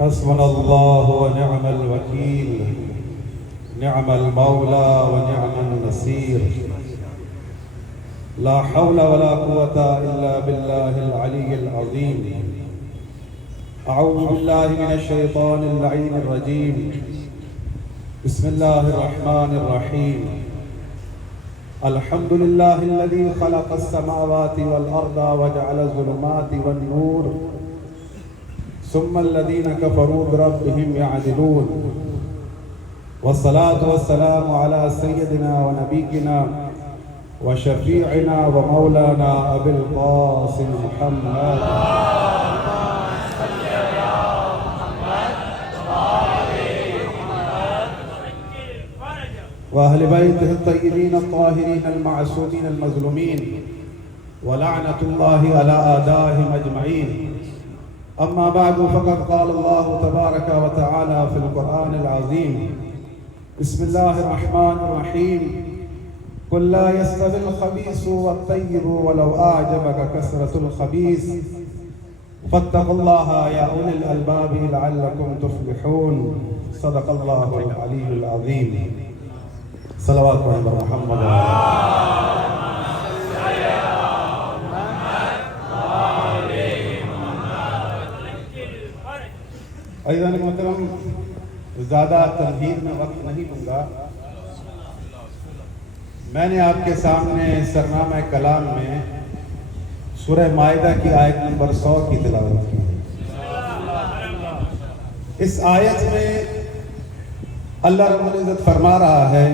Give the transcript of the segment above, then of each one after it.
حسبنا الله ونعم الوكيل، نعم المولى ونعم النصير، لا حول ولا قوة إلا بالله العلي العظيم. أعوذ بالله من الشيطان اللعين الرجيم. بسم الله الرحمن الرحيم. الحمد لله الذي خلق السماوات والأرض وجعل الظلمات والنور، ثم الذين كفروا بربهم يعدلون، والصلاة والسلام على سيدنا ونبينا وشفيعنا ومولانا أبي القاسم محمد وأهل بيته الطيبين الطاهرين المعصومين المظلومين، ولعنة الله على أعدائهم أجمعين. أما بعد، فقد قال الله تبارك وتعالى في القرآن العظيم: بسم الله الرحمن الرحيم. قل لا يستوي الخبيث والطيب ولو أعجبك كثرة الخبيث فاتقوا الله يا أولي الألباب لعلكم تفلحون. صدق الله العلي العظيم. صلوات محمد. عزیزان محترم، زیادہ تمہید میں وقت نہیں لوں گا. میں نے آپ کے سامنے سرنامہ کلام میں سورہ مائدہ کی آیت نمبر 100 کی تلاوت کی. اس آیت میں اللہ رب العزت فرما رہا ہے: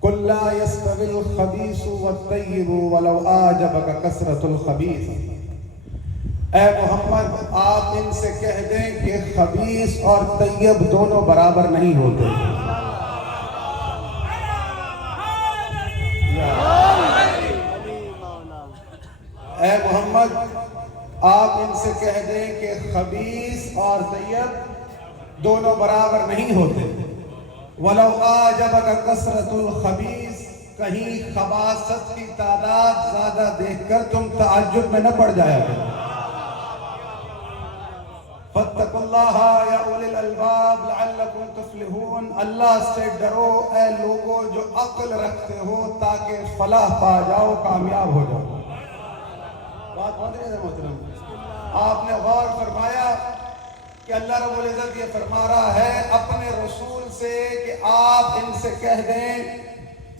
قُلْ لَا يَسْتَوِي الْخَبِيثُ وَالطَّيِّبُ وَلَوْ أَعْجَبَكَ كَثْرَةُ الْخَبِيثِ. اے محمد، آپ ان سے کہہ دیں کہ خبیث اور طیب دونوں برابر نہیں ہوتے. اے محمد، آپ ان سے کہہ دیں کہ خبیث اور طیب دونوں برابر نہیں ہوتے. وَلَوْ أَعْجَبَكَ كَثْرَةُ الْخَبِيثِ، کہیں خباثت کی تعداد زیادہ دیکھ کر تم تعجب میں نہ پڑ جایا کرو. فَاتَّقُوا اللَّهَ يَا أُولِي الْأَلْبَابِ لَعَلَّكُمْ تُفْلِحُونَ. اللہ سے ڈرو اے لوگو جو عقل رکھتے ہو، تاکہ فلاح پا جاؤ، کامیاب ہو جاؤ. بات بات رہے ہیں محترم. آپ نے غور فرمایا کہ اللہ رب العزت یہ فرما رہا ہے اپنے رسول سے کہ آپ ان سے کہہ دیں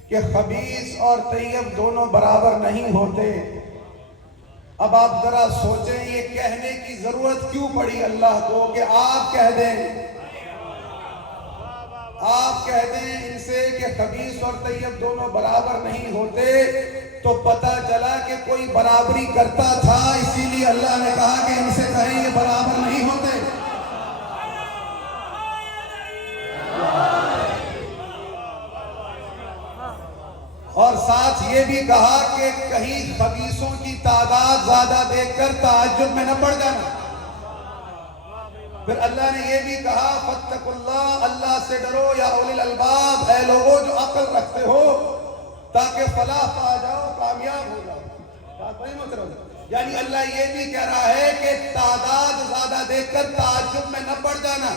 کہ خبیث اور طیب دونوں برابر نہیں ہوتے. اب آپ ذرا سوچیں، یہ کہنے کی ضرورت کیوں پڑی اللہ کو کہ آپ کہہ دیں ان سے کہ خبیث اور طیب دونوں برابر نہیں ہوتے؟ تو پتہ چلا کہ کوئی برابری کرتا تھا، اسی لیے اللہ نے کہا کہ ان سے کہیں یہ برابر نہیں ہوتے. اور ساتھ یہ بھی کہا کہ کہیں خبیثوں کی تعداد زیادہ دیکھ کر تعجب میں نہ پڑ جانا. پھر اللہ نے یہ بھی کہا: فَاتَّقُوا اللَّهَ، اللہ سے ڈرو یا اولی الالباب، اے لوگوں جو عقل رکھتے ہو، تاکہ فلاح پا جاؤ، کامیاب ہو جاؤ. بات بڑی محترم. یعنی اللہ یہ بھی کہہ رہا ہے کہ تعداد زیادہ دیکھ کر تعجب میں نہ پڑ جانا.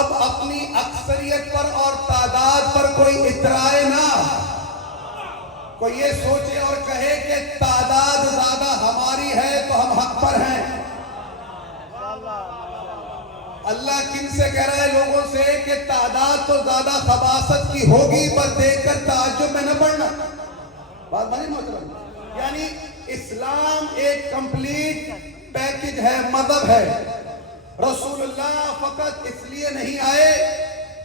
اب اپنی اکثریت پر اور تعداد پر کوئی اترائے نہ. کوئی یہ سوچے اور کہے کہ تعداد زیادہ ہماری ہے تو ہم حق پر ہیں. اللہ کن سے کہہ رہا ہے؟ لوگوں سے کہ تعداد تو زیادہ خباثت کی ہوگی، پر دیکھ کر تعجب میں نہ پڑنا. بات مانی محترم. یعنی اسلام ایک کمپلیٹ پیکج ہے، مذہب ہے. رسول اللہ فقط اس لیے نہیں آئے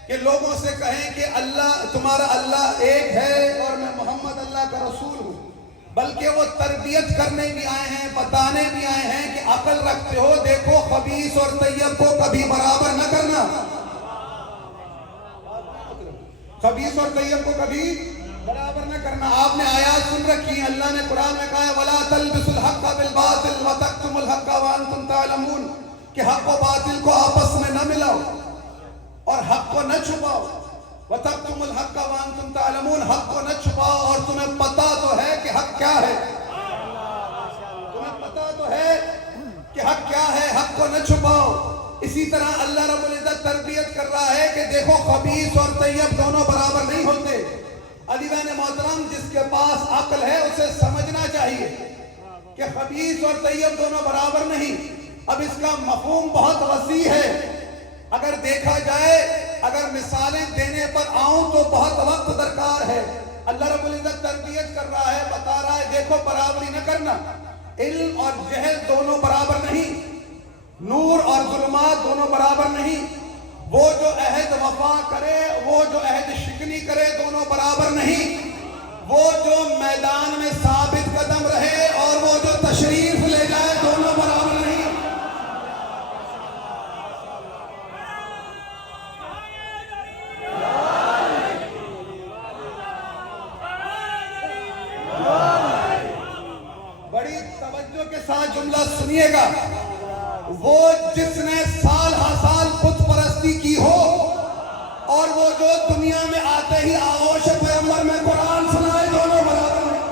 کہ لوگوں سے کہیں کہ اللہ تمہارا اللہ ایک ہے اور میں محمد اللہ کا رسول ہوں، بلکہ وہ تربیت کرنے بھی آئے ہیں، بتانے بھی آئے ہیں کہ عقل رکھتے ہو، دیکھو خبیث اور طیب کو کبھی برابر نہ کرنا. خبیث اور طیب کو کبھی برابر نہ کرنا. آپ نے آیات سن رکھی ہیں، اللہ نے قرآن میں کہا ہے: وَلَا تَلْبِسُوا الْحَقَّ بِالْبَاطِلِ وَتَكْتُمُوا الْحَقَّ وَأَنْتُمْ تَعْلَمُونَ، کہ حق و باطل کو آپس میں نہ ملاؤ اور حق کو نہ چھپاؤ. وَتَكْتُمُوا الْحَقَّ وَأَنْتُمْ تَعْلَمُونَ، حق کو نہ چھپاؤ اور تمہیں پتہ تو ہے کہ حق کیا ہے. تمہیں پتہ تو ہے کہ حق کیا ہے، حق کو نہ چھپاؤ۔ اسی طرح اللہ رب العزت تربیت کر رہا ہے کہ دیکھو خبیث اور طیب دونوں برابر نہیں ہوتے۔ عزیزان محترم، جس کے پاس عقل ہے اسے سمجھنا چاہیے کہ خبیث اور طیب دونوں برابر نہیں۔ اب اس کا مفہوم بہت وسیع ہے، اگر دیکھا جائے، اگر مثالیں دینے پر آؤں تو بہت وقت درکار ہے۔ اللہ رب العزت تربیت کر رہا ہے، بتا رہا ہے دیکھو برابری نہ کرنا، علم اور جہل دونوں برابر نہیں، نور اور ظلمات دونوں برابر نہیں، وہ جو عہد وفا کرے، وہ جو عہد شکنی کرے دونوں برابر نہیں، وہ جو میدان میں ثابت قدم رہے اور وہ جو تشریف لے جائے دونوں برابر نہیں۔ بڑی توجہ کے ساتھ جملہ سنیے گا، وہ جس نے سال ہر سال بت پرستی کی ہو اور وہ جو دنیا میں آتے ہی آغوش پیغمبر میں قرآن سنائے دونوں برابر ہیں۔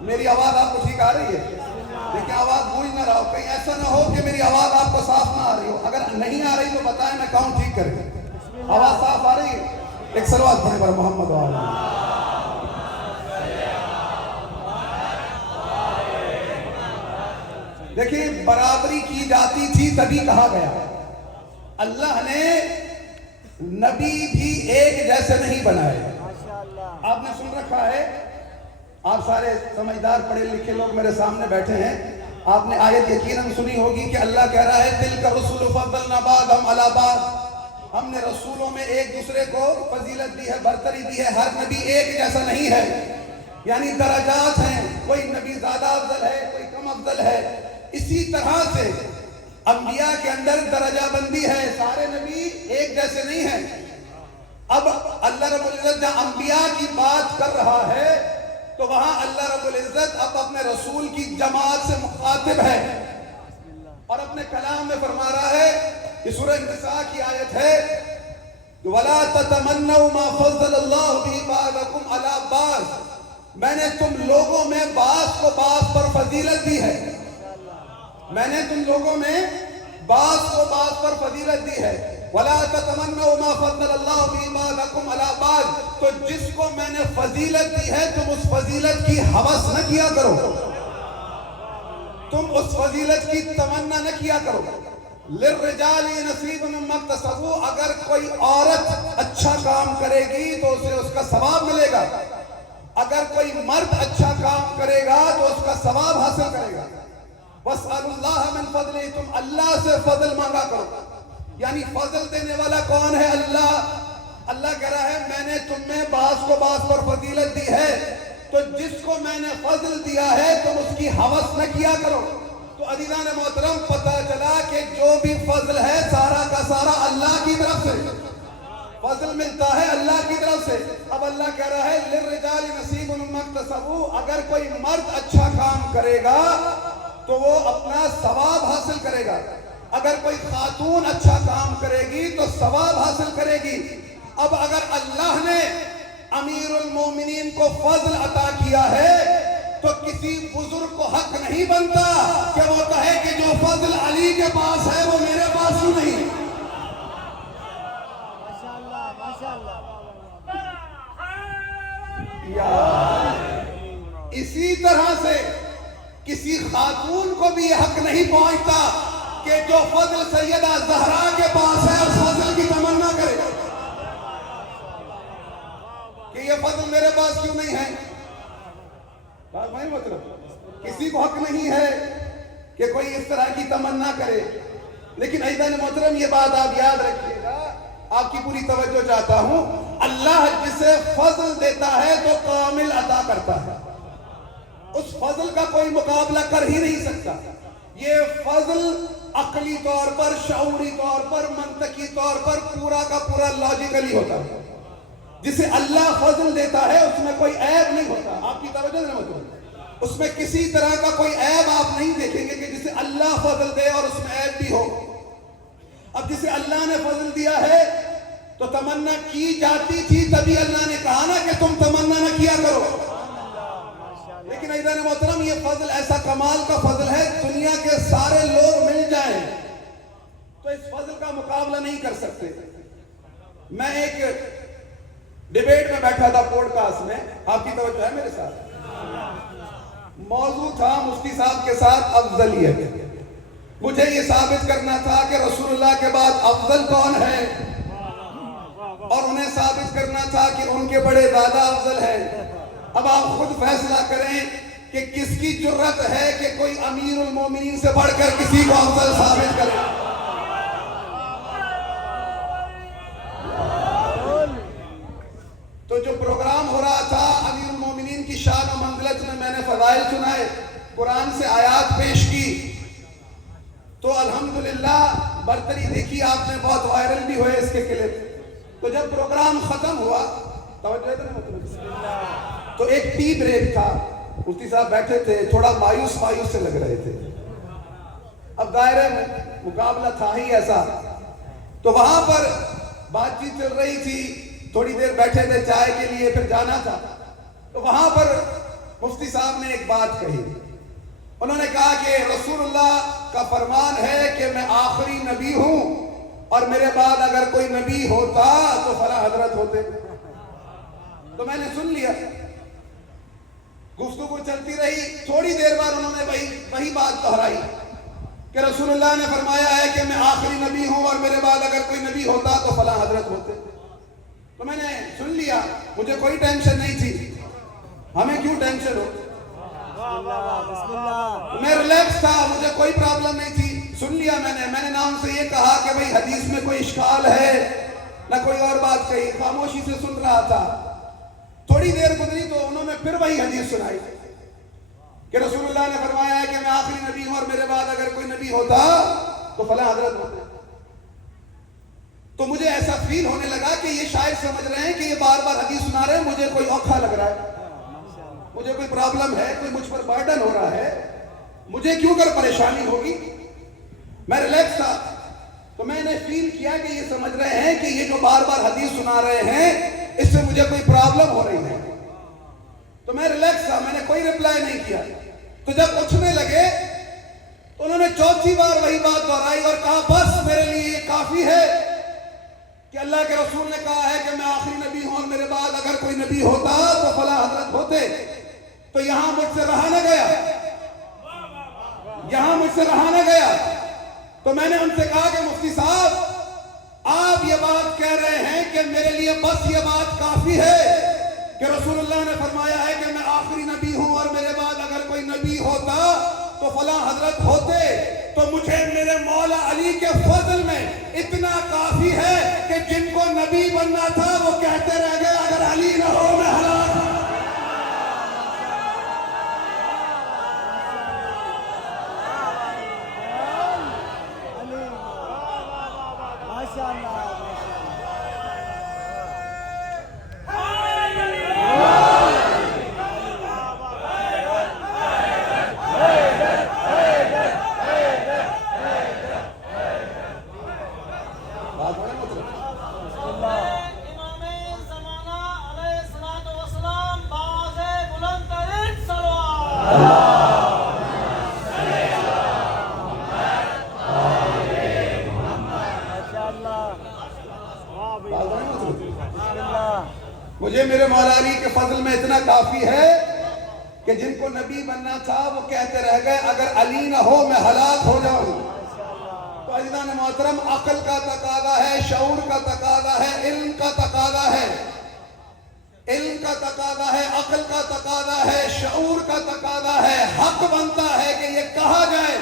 میری آواز آپ کو ٹھیک آ رہی ہے؟ لیکن آواز گونج نہ رہا ہو، کہیں ایسا نہ ہو کہ میری آواز آپ کو صاف نہ آ رہی ہو۔ اگر نہیں آ رہی تو بتائیں، میں کہوں ٹھیک کریں۔ آواز صاف آ رہی ہے؟ ایک سلوات پڑھیں پر محمد وآلہ۔ دیکھیں، برابری کی جاتی تھی تبھی کہا گیا اللہ نے نبی بھی ایک جیسے نہیں بنائے۔ آپ نے سن رکھا ہے، آپ سارے سمجھدار پڑھے لکھے لوگ میرے سامنے بیٹھے ہیں، آپ نے آیت یقیناً سنی ہوگی کہ اللہ کہہ رہا ہے تِلْكَ الرُّسُلُ فَضَّلْنَا بَعْضَهُمْ عَلَىٰ بَعْضٍ، ہم نے رسولوں میں ایک دوسرے کو فضیلت دی ہے، برتری دی ہے، ہر نبی ایک جیسا نہیں ہے، یعنی درجات ہیں، کوئی نبی زیادہ افضل ہے، کوئی کم افضل ہے۔ اسی طرح سے انبیاء کے اندر درجہ بندی ہے، سارے نبی ایک جیسے نہیں ہیں۔ اب اللہ رب العزت جہاں انبیاء کی بات کر رہا ہے تو وہاں اللہ رب العزت اب اپنے رسول کی جماعت سے مخاطب ہے اور اپنے کلام میں فرما رہا ہے، یہ سورہ النساء کی آیت ہے، وَلَا تَتَمَنَّوْا مَا فَضَّلَ اللَّهُ بِهِ بَعْضَكُمْ عَلَىٰ بَعْضٍ، میں نے تم لوگوں میں بعض کو بعض پر فضیلت دی ہے، میں نے تم لوگوں میں بعض کو بعض پر فضیلت دی ہے۔ وَلَا تَتَمَنَّوْا مَا فَضَّلَ اللَّهُ بِهِ بَعْضَكُمْ عَلَىٰ بَعْضٍ، تو جس کو میں نے فضیلت دی ہے تم اس فضیلت کی ہوس نہ کیا کرو، تم اس فضیلت کی تمنا نہ کیا کرو۔ لِلرِّجَالِ نَصِيبٌ مِّمَّا اكْتَسَبُوا، اگر کوئی عورت اچھا کام کرے گی تو اسے اس کا ثواب ملے گا، اگر کوئی مرد اچھا کام کرے گا تو اس کا ثواب حاصل کرے گا۔ وَاسْأَلُوا اللَّهَ مِن فَضْلِهِ، تم اللہ سے فضل مانگا کرو، یعنی فضل دینے والا کون ہے؟ اللہ۔ اللہ کہہ رہا ہے میں نے تم میں بعض کو بعض پر فضیلت دی ہے، تو جس کو میں نے فضل دیا ہے تم اس کی ہوس نہ کیا کرو۔ تو عزیزان محترم، پتہ چلا کہ جو بھی فضل ہے سارا کا سارا اللہ کی طرف سے فضل ملتا ہے، اللہ کی طرف سے۔ اب اللہ کہہ رہا ہے لِلرِّجَالِ نَصِيبٌ مِّمَّا اكْتَسَبُوا، اگر کوئی مرد اچھا کام کرے گا تو وہ اپنا ثواب حاصل کرے گا، اگر کوئی خاتون اچھا کام کرے گی تو ثواب حاصل کرے گی۔ اب اگر اللہ نے امیر المومنین کو فضل عطا کیا ہے تو کسی بزرگ کو حق نہیں بنتا کہ وہ کہے کہ جو فضل علی کے پاس ہے وہ میرے پاس کیوں نہیں؟ اسی طرح سے کسی خاتون کو بھی یہ حق نہیں پہنچتا کہ جو فضل سیدہ زہرا کے پاس ہے اس فضل کی تمنا کرے کہ یہ فضل میرے پاس کیوں نہیں ہے۔ بات نہیں، مطلب کسی کو حق نہیں ہے کہ کوئی اس طرح کی تمنا کرے۔ لیکن عزیزان محترم، یہ بات آپ یاد رکھیے گا، آپ کی پوری توجہ چاہتا ہوں، اللہ جسے فضل دیتا ہے تو کامل عطا کرتا ہے، اس فضل کا کوئی مقابلہ کر ہی نہیں سکتا۔ یہ فضل عقلی طور پر، شعوری طور پر، منطقی طور پر پورا کا پورا لاجیکلی ہوتا ہے۔ جسے اللہ فضل دیتا ہے اس میں کوئی عیب نہیں ہوتا، آپ کی توجہ نہیں ہوتی، اس میں کسی طرح کا کوئی عیب آپ نہیں دیکھیں گے کہ جسے اللہ فضل دے اور اس میں عیب بھی ہو۔ اب جسے اللہ نے فضل دیا ہے تو تمنا کی جاتی تھی، تبھی اللہ نے کہا نا کہ تم تمنا نہ کیا کرو۔ کمال کا فضل ہے دنیا کے سارے لوگ مل جائیں تو اس فضل کا مقابلہ نہیں کر سکتے. میں ایک ڈیبیٹ میں بیٹھا تھا پوڈ کاسٹ میں, آپ کی توجہ ہے میرے ساتھ؟ موضوع تھا مفتی صاحب کے ساتھ افضلیت. مجھے یہ ثابت کرنا تھا کہ رسول اللہ کے بعد افضل کون ہے, اور انہیں ثابت کرنا تھا کہ ان کے بڑے دادا افضل ہیں. اب آپ خود فیصلہ کریں کہ کس کی جرت ہے کہ کوئی امیر المومنین سے بڑھ کر کسی کو افضل ثابت کرے. تو جو پروگرام ہو رہا تھا امیر المومنین کی شان و منزلت میں نے فضائل سنائے, قرآن سے آیات پیش کی, تو الحمدللہ برتری دیکھی آپ نے, بہت وائرل بھی ہوئے اس کے کلپ. تو جب پروگرام ختم ہوا, توجہ ہے نا, تو ایک ٹی بریک تھا. مفتی صاحب بیٹھے تھے, تھوڑا مایوس سے لگ رہے تھے. اب دائرے میں مقابلہ تھا ہی ایسا, تو وہاں پر بات چیت چل رہی تھی, تھوڑی دیر بیٹھے تھے چائے کے لیے, پھر جانا تھا. تو وہاں پر مفتی صاحب نے ایک بات کہی. انہوں نے کہا کہ رسول اللہ کا فرمان ہے کہ میں آخری نبی ہوں, اور میرے بعد اگر کوئی نبی ہوتا تو فلاں حضرت ہوتے. تو میں نے سن لیا, گفتگو چلتی رہی. تھوڑی دیر بعد انہوں نے وہی بات دہرائی کہ رسول اللہ نے فرمایا ہے کہ میں آخری نبی ہوں, اور میرے بعد اگر کوئی نبی ہوتا تو فلاں حضرت ہوتے. تو میں نے سن لیا, مجھے کوئی ٹینشن نہیں تھی. ہمیں کیوں ٹینشن ہو, میں ریلیکس تھا, مجھے کوئی پرابلم نہیں تھی. سن لیا میں نے نہ ان سے یہ کہا کہ بھئی حدیث میں کوئی اشکال ہے, نہ کوئی اور بات کہی, خاموشی سے سن رہا تھا. تھوڑی دیر گزری تو انہوں نے پھر وہی حدیث سنائی کہ رسول اللہ نے فرمایا ہے کہ میں آخری نبی ہوں, اور میرے بعد اگر کوئی نبی ہوتا تو فلاں حضرت ہوتے. تو مجھے ایسا فیل ہونے لگا کہ یہ شاید سمجھ رہے ہیں کہ یہ بار بار حدیث سنا رہے ہیں, مجھے کوئی اوکھا لگ رہا ہے, مجھے کوئی پرابلم ہے, کوئی مجھ پر برڈن ہو رہا ہے, مجھے کیوں کر پریشانی ہوگی. میں ریلیکس تھا, تو میں نے فیل کیا کہ یہ سمجھ رہے ہیں کہ یہ جو بار بار حدیث سنا رہے ہیں اس سے مجھے کوئی پرابلم ہو رہی ہے. تو میں ریلیکس تھا, میں نے کوئی رپلائی نہیں کیا. تو جب اٹھنے لگے تو انہوں نے چوتھی بار وہی بات دہرائی اور کہا بس میرے لیے یہ کافی ہے کہ اللہ کے رسول نے کہا ہے کہ میں آخری نبی ہوں, اور میرے بعد اگر کوئی نبی ہوتا تو فلاں حضرت ہوتے. تو یہاں مجھ سے رہا نہ گیا. تو میں نے ان سے کہا کہ مفتی صاحب آپ یہ بات کہہ رہے ہیں کہ میرے لیے بس یہ بات کافی ہے کہ رسول اللہ نے فرمایا ہے کہ میں آخری نبی ہوں, اور میرے بعد اگر کوئی نبی ہوتا تو فلاں حضرت ہوتے. تو مجھے میرے مولا علی کے فضل میں اتنا کافی ہے کہ جن کو نبی بننا تھا وہ کہتے رہ گئے اگر علی نہ ہو میں ہلاک. مجھے میرے مولا علی کے فضل میں اتنا کافی ہے کہ جن کو نبی بننا تھا وہ کہتے رہ گئے اگر علی نہ ہو میں ہلاک ہو جاؤں. تو عزیزان محترم, عقل کا تقاضا ہے, شعور کا تقاضا ہے, علم کا تقاضا ہے, عقل کا تقاضا ہے, شعور کا تقاضا ہے. حق بنتا ہے کہ یہ کہا جائے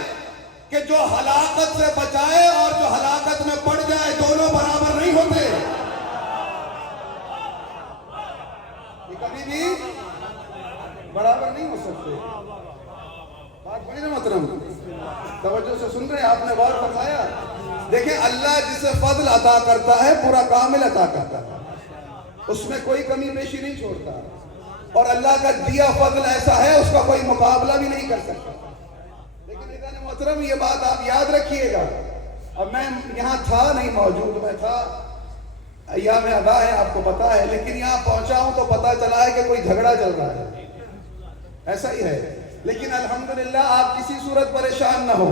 کہ جو ہلاکت سے بچائے اور جو ہلاکت میں پڑ جائے دونوں برابر نہیں ہوتے. کبھی بھی برابر نہیں ہو سکتے. بات بڑی نا محترم, توجہ سے سن رہے ہیں, آپ نے غور فرمایا. دیکھیں اللہ جسے فضل عطا کرتا ہے پورا کامل عطا کرتا ہے, اس میں کوئی کمی بیشی نہیں چھوڑتا, اور اللہ کا دیا فضل ایسا ہے اس کا کوئی مقابلہ بھی نہیں کر سکتا. لیکن عزیزان محترم یہ بات آپ یاد رکھیے گا, اب میں یہاں تھا نہیں موجود, میں تھا ایام ادا ہے آپ کو پتا ہے, لیکن یہاں پہنچا ہوں تو پتا چلا ہے کہ کوئی جھگڑا چل رہا ہے. ایسا ہی ہے, لیکن الحمدللہ آپ کسی صورت پریشان نہ ہو.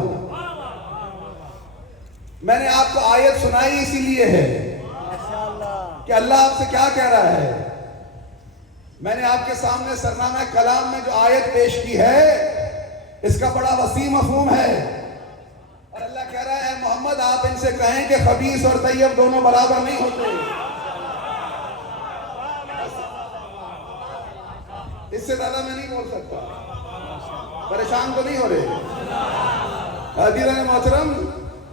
میں نے آپ کو آیت سنائی اسی لیے ہے کہ اللہ آپ سے کیا کہہ رہا ہے. میں نے آپ کے سامنے سرنامہ کلام میں جو آیت پیش کی ہے اس کا بڑا وسیع مفہوم ہے. اور اللہ کہہ رہا ہے محمد آپ ان سے کہیں کہ خبیث اور طیب دونوں برابر نہیں ہوتے. اس سے زیادہ میں نہیں بول سکتا. پریشان تو نہیں ہو رہے؟ عزیزان محترم،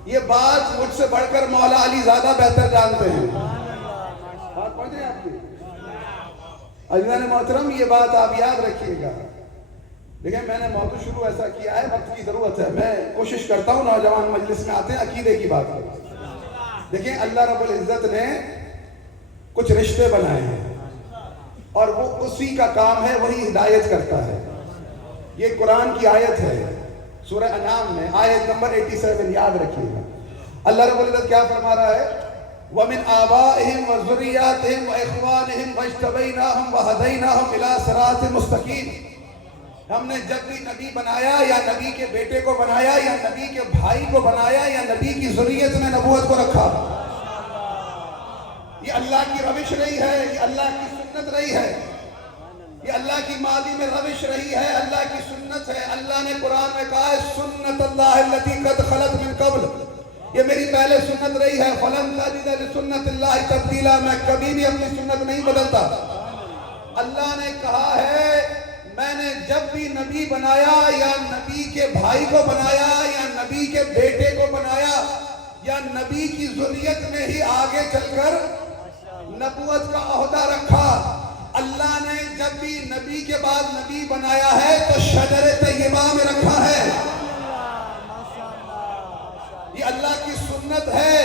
یہ بات مجھ سے بڑھ کر مولا علی زیادہ بہتر جانتے ہیں. بات پہنچ رہی ہے آپ کی؟ عزیزان محترم، یہ بات آپ یاد رکھیے گا. دیکھیں میں نے موضوع شروع ایسا کیا ہے، وقت کی ضرورت ہے. میں کوشش کرتا ہوں نوجوان مجلس میں آتے ہیں عقیدے کی بات کریں. دیکھیں اللہ رب العزت نے کچھ رشتے بنائے ہیں اور وہ اسی کا کام ہے، وہی ہدایت کرتا ہے. یہ قرآن کی آیت ہے سورہ انعام میں، آیت نمبر 87 یاد رکھیے گا. اللہ رب العزت کیا فرما رہا ہے؟ وَمِنْ آبَائِهِمْ وَذُرِّيَّاتِهِمْ وَإِخْوَانِهِمْ وَاجْتَبَيْنَاهُمْ وَهَدَيْنَاهُمْ إِلَىٰ صِرَاطٍ مُسْتَقِيمٍ. ہم نے جب بھی نبی بنایا یا نبی کے بیٹے کو بنایا یا نبی کے بھائی کو بنایا یا نبی کی ذریت میں نبوت کو رکھا. یہ اللہ کی روش رہی ہے، یہ اللہ کی سنت رہی ہے، یہ اللہ کی ماضی میں روش رہی ہے، اللہ کی سنت ہے. اللہ نے قرآن میں کہا ہے سنت اللہ التی قد خلت من قبل، یہ میری پہلے سنت رہی ہے. فلن تجد لسنت اللہ تبدیلا، میں کبھی بھی اپنی سنت نہیں بدلتا. اللہ نے کہا ہے میں نے جب بھی نبی بنایا یا نبی کے بھائی کو بنایا یا نبی کے بیٹے کو بنایا یا نبی کی ذریت میں ہی آگے چل کر نبوت کا عہدہ رکھا. اللہ نے جب بھی نبی کے بعد نبی بنایا ہے تو شجر طیبہ میں رکھا ہے. یہ اللہ کی سنت ہے.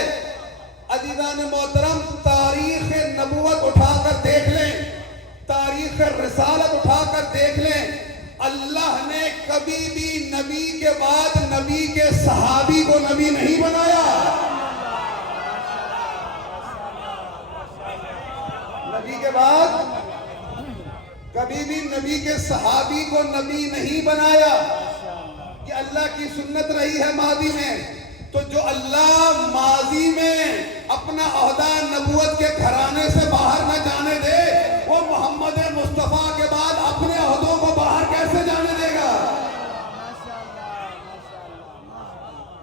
عزیزان محترم، تاریخ نبوت اٹھا کر دیکھ لیں، تاریخ رسالت اٹھا کر دیکھ لیں، اللہ نے کبھی بھی نبی کے بعد نبی کے صحابی کو نبی نہیں بنایا. نبی کے بعد کبھی بھی نبی کے صحابی کو نبی نہیں بنایا. یہ اللہ کی سنت رہی ہے ماضی میں. تو جو اللہ ماضی میں اپنا عہدہ نبوت کے گھرانے سے باہر نہ جانے دے، وہ محمد مصطفیٰ کے بعد اپنے عہدوں کو باہر کیسے جانے دے گا؟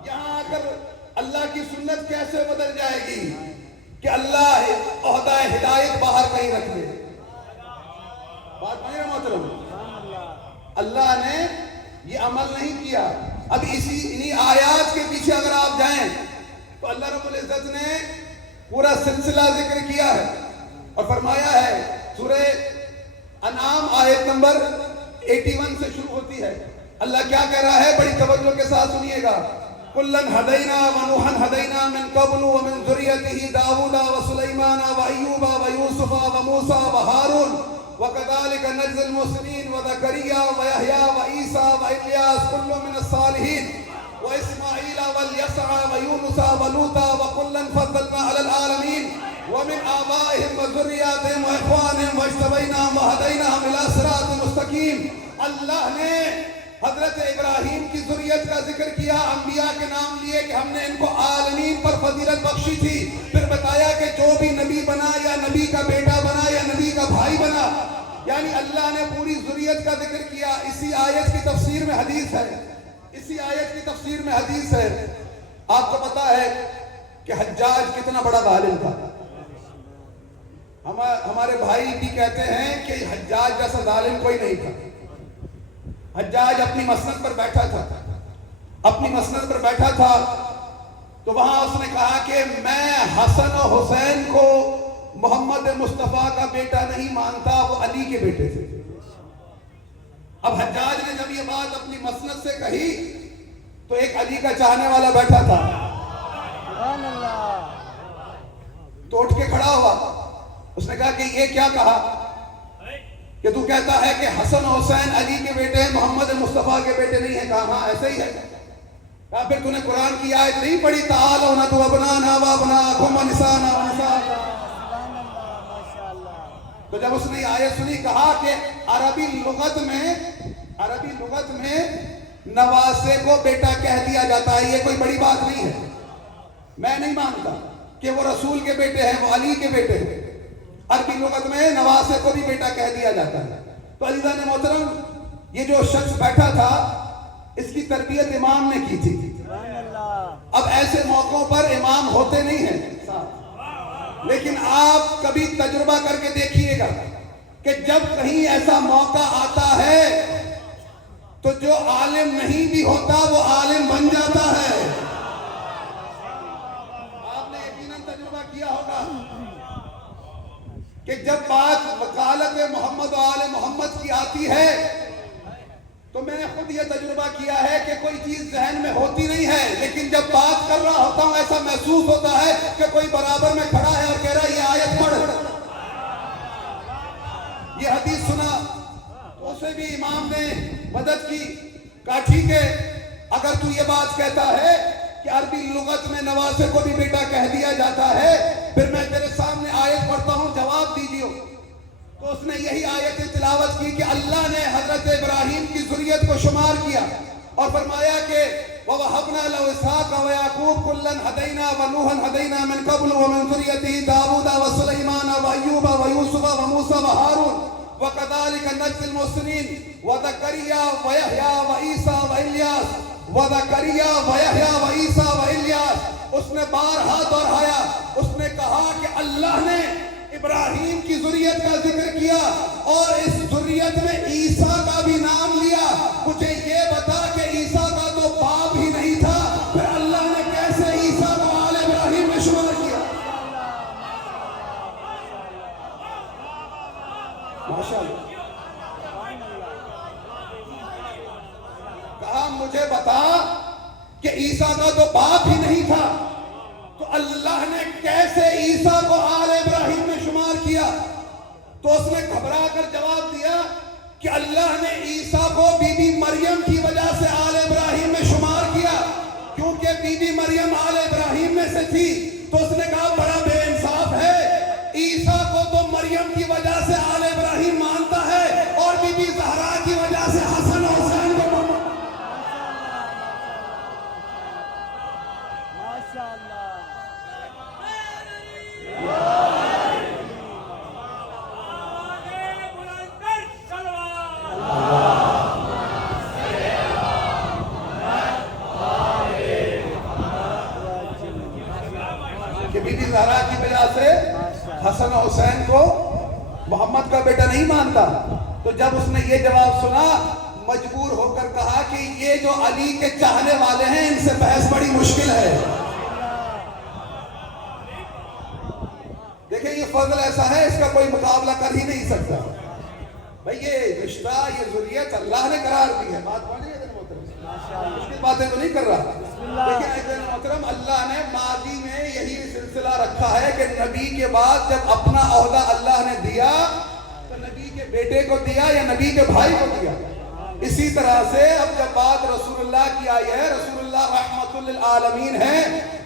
یہاں آ کر اللہ کی سنت کیسے بدل جائے گی کہ اللہ عہدہ ہدایت باہر کہیں رکھ دے؟ بات نہیں ہے محترم؟ اللہ نے یہ عمل نہیں کیا. اب انہی آیات کے پیچھے اگر آپ جائیں تو اللہ رب العزت نے پورا سلسلہ ذکر کیا ہے اور فرمایا ہے. سورہ انعام آیت نمبر 81 سے شروع ہوتی ہے. اللہ کیا کہہ رہا ہے؟ بڑی توجہ کے ساتھ سنیے گا. کُلًّا ہَدَيْنَا وَنُوحًا ہَدَيْنَا مِن قَبْلُ وَمِن ذُرِّيَّتِهِ دَاوُودَ وَسُلَيْمَانَ وَأَيُّوبَ وَيُوسُفَ وَمُوسَى وَهَارُونَ وَكَذَلِكَ نَجْزِي الْمُحْسِنِينَ وَزَكَرِيَّا وَيَحْيَىٰ وَعِيسَىٰ وَإِلْيَاسَ كُلٌّ مِّنَ الصَّالِحِينَ وَإِسْمَاعِيلَ وَالْيَسَعَ وَيُونُسَ وَلُوطًا وَكُلًّا فَضَّلْنَا عَلَى الْعَالَمِينَ وَمِنْ آبَائِهِمْ وَذُرِّيَّاتِهِمْ وَإِخْوَانِهِمْ وَاجْتَبَيْنَاهُمْ وَهَدَيْنَاهُمْ إِلَىٰ صِرَاطٍ مُسْتَقِيمٍ. اللہ نے حضرت ابراہیم کی ذریت کا ذکر کیا، انبیاء کے نام لیے کہ ہم نے ان کو عالمین پر فضیلت بخشی تھی. پھر بتایا کہ جو بھی نبی بنا یا نبی کا بیٹا بنا یا نبی کا بھائی بنا، یعنی اللہ نے پوری ذریت کا ذکر کیا. اسی آیت کی تفسیر میں حدیث ہے، اسی آیت کی تفسیر میں حدیث ہے. آپ کو پتا ہے کہ حجاج کتنا بڑا ظالم تھا. ہمارے بھائی بھی کہتے ہیں کہ حجاج جیسا ظالم کوئی نہیں تھا. حجاج اپنی مسند پر بیٹھا تھا، اپنی مسند پر بیٹھا تھا تو وہاں اس نے کہا کہ میں حسن و حسین کو محمد مصطفیٰ کا بیٹا نہیں مانتا، وہ علی کے بیٹے تھے. اب حجاج نے جب یہ بات اپنی مسند سے کہی تو ایک علی کا چاہنے والا بیٹھا تھا تو اٹھ کے کھڑا ہوا. اس نے کہا کہ یہ کیا کہا کہ تو کہتا ہے کہ حسن و حسین علی کے بیٹے ہیں، محمد مصطفیٰ کے بیٹے نہیں ہیں. کہا ہاں ایسے ہی ہے. کہا پھر تو نے قرآن کی آیت نہیں پڑھی تعالوا ندعو ابناءنا وابناءکم ونساءنا ونساءکم؟ تو جب اس نے آیت سنی کہا کہ عربی لغت میں عربی لغت میں نواسے کو بیٹا کہہ دیا جاتا ہے، یہ کوئی بڑی بات نہیں ہے. میں نہیں مانتا کہ وہ رسول کے بیٹے ہیں، وہ علی کے بیٹے ہیں. عربی لغت میں نواسے کو بھی بیٹا کہہ دیا جاتا ہے. تو عزیزان محترم، یہ جو شخص بیٹھا تھا اس کی تربیت امام نے کی تھی. اب ایسے موقعوں پر امام ہوتے نہیں ہیں، لیکن آپ کبھی تجربہ کر کے دیکھیے گا کہ جب کہیں ایسا موقع آتا ہے تو جو عالم نہیں بھی ہوتا وہ عالم بن جاتا ہے. آپ نے یقیناً تجربہ کیا ہوگا کہ جب بات وکالت محمد و آل محمد کی آتی ہے تو میں نے خود یہ تجربہ کیا ہے کہ کوئی چیز ذہن میں ہوتی نہیں ہے، لیکن جب بات کر رہا ہوتا ہوں ایسا محسوس ہوتا ہے کہ کوئی برابر میں کھڑا ہے اور کہہ رہا ہے یہ آیت پڑھ، یہ حدیث سنا. تو اسے بھی امام نے مدد کی، کہا ٹھیک ہے اگر تو یہ بات کہتا ہے کہ عربی لغت میں نواسے کو بھی بیٹا کہہ دیا جاتا ہے، پھر میں تیرے سامنے آیت پڑھتا ہوں، جواب دیجیے. تو اس نے یہی آیت تلاوت کی کہ اللہ نے حضرت ابراہیم کی ذریت کو شمار کیا اور فرمایا کہ وَوَهَبْنَا لَهُ إِسْحَاقَ وَيَعْقُوبَ كُلًّا هَدَيْنَا وَنُوحًا هَدَيْنَا مِن قَبْلُ وَمِن ذُرِّيَّتِهِ دَاوُودَ وَسُلَيْمَانَ وَأَيُّوبَ وَيُوسُفَ وَمُوسَى وَهَارُونَ وَكَذَلِكَ نَجْزِي الْمُحْسِنِينَ وَزَكَرِيَّا وَيَحْيَىٰ وَعِيسَىٰ وَإِلْيَاسَ وَزَكَرِيَّا وَيَحْيَىٰ وَعِيسَىٰ وَإِلْيَاسَ. اس نے بارہا دہرایا، اس نے کہا کہ اللہ نے ابراہیم کی ذریت کا ذکر کیا اور اس ذریت میں عیسیٰ کا بھی نام لیا. مجھے یہ بتا کہ عیسیٰ کا تو باپ ہی نہیں تھا، پھر اللہ نے کیسے عیسیٰ کو آل ابراہیم میں شمار کیا؟ ماشاءاللہ. کہا مجھے بتا کہ عیسیٰ کا تو باپ ہی نہیں تھا تو اللہ نے کیسے عیسیٰ کو آل ابراہیم میں شمار کیا؟ تو اس نے گھبرا کر جواب دیا کہ اللہ نے عیسیٰ کو بی بی مریم کی وجہ سے آل ابراہیم میں شمار کیا، کیونکہ بی بی مریم آل ابراہیم میں سے تھی. تو اس نے کہا بڑا بے انصاف ہے، عیسیٰ کو تو مریم کی وجہ سے آل ابراہیم مانتا ہے اور بی بی زہرا کی وجہ سے حسن و حسین کو مانتا. کہ بی بی زہرا کی وجہ سے حسن و حسین کو محمد کا بیٹا نہیں مانتا. تو جب اس نے یہ جواب سنا مجبور ہو کر کہا کہ یہ جو علی کے چاہنے والے ہیں ان سے بحث بڑی مشکل ہے. دیکھیں یہ فضل ایسا ہے اس کا کوئی مقابلہ کر ہی نہیں سکتا. بھئی یہ رشتہ، یہ ذریت اللہ نے قرار دی ہے. بات پڑھ رہی ہے محترم، مشکل باتیں تو نہیں کر رہا. لیکن ایک محترم اللہ نے ماضی میں یہی سلسلہ رکھا ہے کہ نبی کے بعد جب اپنا عہدہ اللہ نے دیا تو نبی کے بیٹے کو دیا یا نبی کے بھائی کو دیا. اسی طرح سے اب جب بات رسول اللہ کی آئی ہے، رسول اللہ رحمت للعالمین ہیں،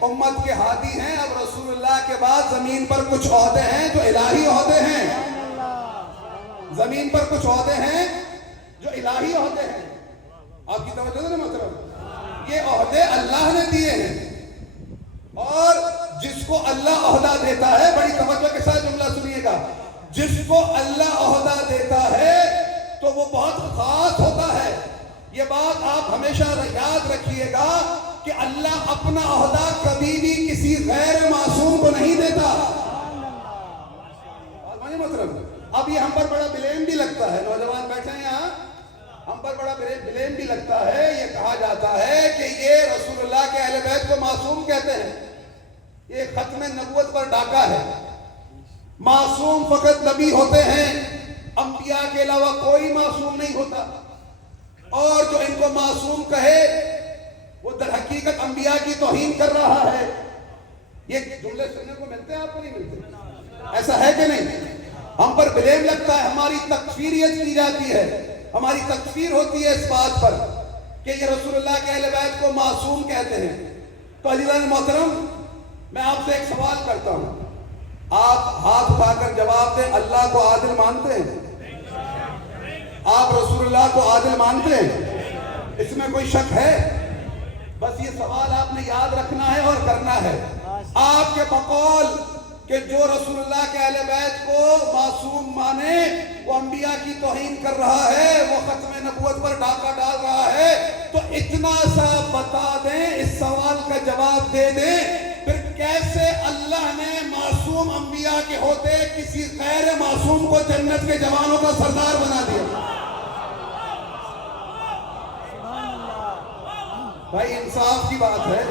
امت کے ہادی ہیں. اب رسول اللہ کے بعد زمین پر کچھ عہدے ہیں جو الہی عہدے ہیں، زمین پر کچھ عہدے ہیں جو الہی عہدے ہیں. آپ کی توجہ ہے محترم، یہ عہدے اللہ نے دیے ہیں اور جس کو اللہ عہدہ دیتا ہے، بڑی توجہ کے ساتھ جملہ سنیے گا، جس کو اللہ عہدہ دیتا ہے تو وہ بہت خاص ہوتا ہے. یہ بات آپ ہمیشہ یاد رکھیے گا کہ اللہ اپنا عہدہ کبھی بھی کسی غیر معصوم کو نہیں دیتا. مطلب اب یہ ہم پر بڑا بلیم بھی لگتا ہے، نوجوان بیٹھے ہیں یہاں، ہم پر بڑا بلیم بھی لگتا ہے. یہ کہا جاتا ہے کہ یہ رسول اللہ کے اہل بیت کو معصوم کہتے ہیں. یہ ختم نبوت پر ڈاکہ ہے. معصوم فقط نبی ہوتے ہیں، انبیاء کے علاوہ کوئی معصوم نہیں ہوتا. اور جو ان کو معصوم کہے وہ در حقیقت انبیاء کی توہین کر رہا ہے. یہ جملے سننے کو ملتے ہیں، آپ کو نہیں ملتے؟ ایسا ہے کہ نہیں؟ ہم پر بلیم لگتا ہے، ہماری تکفیریت کی جاتی ہے، ہماری تکفیر ہوتی ہے اس بات پر کہ یہ رسول اللہ کے اہل بیت کو معصوم کہتے ہیں. تو عزیزان محترم، میں آپ سے ایک سوال کرتا ہوں، آپ ہاتھ اٹھا کر جواب دیں. اللہ کو عادل مانتے ہیں؟ آپ رسول اللہ کو عادل مانتے ہیں؟ اس میں کوئی شک ہے؟ بس یہ سوال آپ نے یاد رکھنا ہے اور کرنا ہے. آپ کے بقول کہ جو رسول اللہ کے اہل بیت کو معصوم مانے وہ انبیاء کی توہین کر رہا ہے, وہ ختم نبوت پر ڈاکہ ڈال رہا ہے, تو اتنا سا بتا دیں, اس سوال کا جواب دے دیں, پھر کیسے اللہ نے معصوم انبیاء کے ہوتے کسی غیر معصوم کو جنت کے جوانوں کا سردار بنا دیا؟ بھائی انصاف کی بات ہے.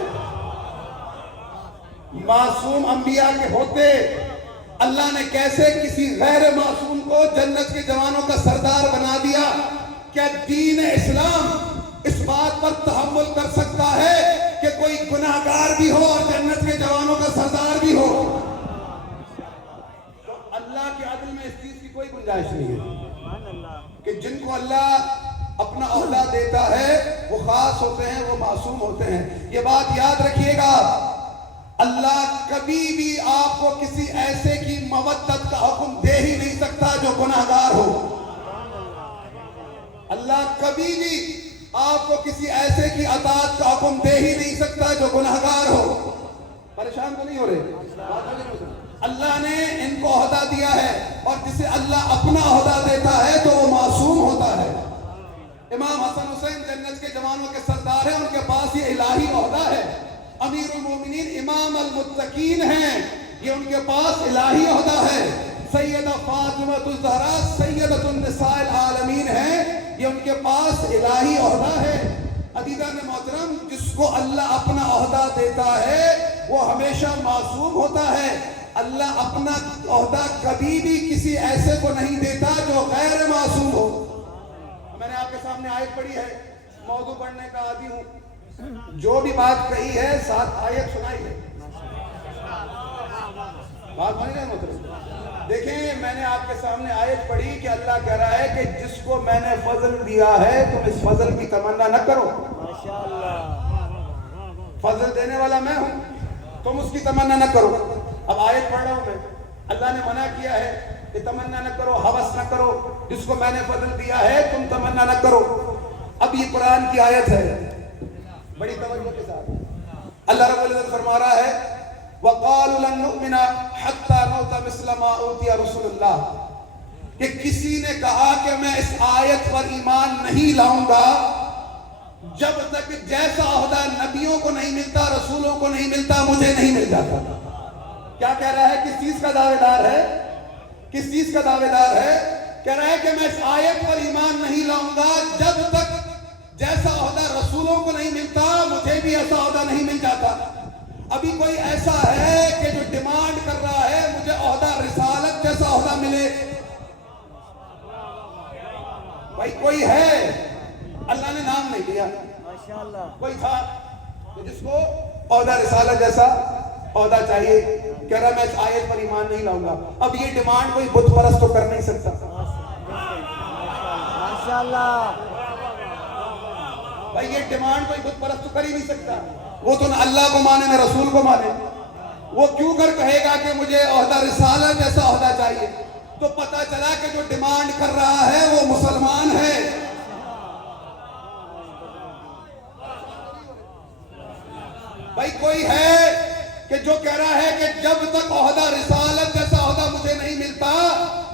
معصوم انبیاء کے ہوتے اللہ نے کیسے کسی غیر معصوم کو جنت کے جوانوں کا سردار بنا دیا؟ کیا دین اسلام اس بات پر تحمل کر سکتا ہے کہ کوئی گناہگار بھی ہو اور جنت کے جوانوں کا سردار بھی ہو؟ تو اللہ کے عدل میں اس چیز کی کوئی گنجائش نہیں ہے کہ جن کو اللہ اپنا عہدہ دیتا ہے وہ خاص ہوتے ہیں, وہ معصوم ہوتے ہیں. یہ بات یاد رکھیے گا, اللہ کبھی بھی آپ کو کسی ایسے کی مودت کا حکم دے ہی نہیں سکتا جو گناہگار ہو. اللہ کبھی بھی آپ کو کسی ایسے کی اطاعت کا حکم دے ہی نہیں سکتا جو گناہگار ہو. پریشان تو نہیں ہو رہے؟ اللہ نے ان کو عہدہ دیا ہے, اور جسے اللہ اپنا عہدہ دیتا ہے تو وہ معصوم ہوتا ہے. امام حسن حسین جنت کے جوانوں کے سردار ہیں, ان کے پاس یہ الہی عہدہ ہے. امیر المومنین امام المتقین ہیں, یہ ان کے پاس الہی عہدہ ہے. سیدہ فاطمہ الزہرا سیدۃ النساء العالمین ہیں, یہ ان کے پاس الہی عہدہ ہے. عزیزان محترم, جس کو اللہ اپنا عہدہ دیتا ہے وہ ہمیشہ معصوم ہوتا ہے. اللہ اپنا عہدہ کبھی بھی کسی ایسے کو نہیں دیتا جو غیر معصوم ہو. میں نے آپ کے سامنے آیت پڑھی ہے, موضوع پڑھنے کا عادی ہوں, جو بھی بات کہی ہے ساتھ آیت سنائی ہے. بات مانی ہے محترم؟ دیکھیں میں نے آپ کے سامنے آیت پڑھی کہ اللہ کہہ رہا ہے کہ جس کو میں نے فضل دیا ہے تم اس فضل کی تمنا نہ کرو. فضل دینے والا میں ہوں, تم اس کی تمنا نہ کرو. اب آیت پڑھ رہا ہوں میں, اللہ نے منع کیا ہے کہ تمنا نہ کرو, ہوس نہ کرو, جس کو میں نے فضل دیا ہے تم تمنا نہ کرو. اب یہ قرآن کی آیت ہے, بڑی توجہ کے ساتھ اللہ رب العزت فرما رہا ہے وَقَالُوا لَن نُؤْمِنَ حَتَّى نُؤْتَ مِثْلَ مَا أُوتِيَ رُسُلُ اللَّهِ, کہ کسی نے کہا کہ میں اس آیت پر ایمان نہیں لاؤں گا جب تک جیسا عہدہ نبیوں کو نہیں ملتا, رسولوں کو نہیں ملتا, مجھے نہیں مل جاتا. کیا کہہ رہا ہے؟ کس چیز کا دعوے دار ہے؟ کس چیز کا دعوے دار ہے؟ کہہ رہا ہے کہ میں اس آیت پر ایمان نہیں لاؤں گا جب تک جیسا عہدہ رسولوں کو نہیں ملتا, مجھے بھی ایسا عہدہ نہیں مل جاتا. ابھی کوئی ایسا ہے کہ جو ڈیمانڈ کر رہا ہے مجھے عہدہ رسالت جیسا عہدہ ملے؟ بھائی کوئی ہے؟ اللہ نے نام نہیں لیا. کوئی تھا جس کو عہدہ رسالت جیسا عہدہ چاہیے, کہہ رہا میں اس آیت پر ایمان نہیں لاؤں گا. اب یہ ڈیمانڈ کوئی بت پرست تو کر نہیں سکتا. بھائی یہ ڈیمانڈ کوئی بت پرست تو کر ہی نہیں سکتا. وہ تو نہ اللہ کو مانے نہ رسول کو مانے, وہ کیوں کر کہے گا کہ مجھے عہدہ رسالت جیسا عہدہ چاہیے؟ تو پتہ چلا کہ جو ڈیمانڈ کر رہا ہے وہ مسلمان ہے. بھائی کوئی ہے کہ جو کہہ رہا ہے کہ جب تک عہدہ رسالت جیسا عہدہ مجھے نہیں ملتا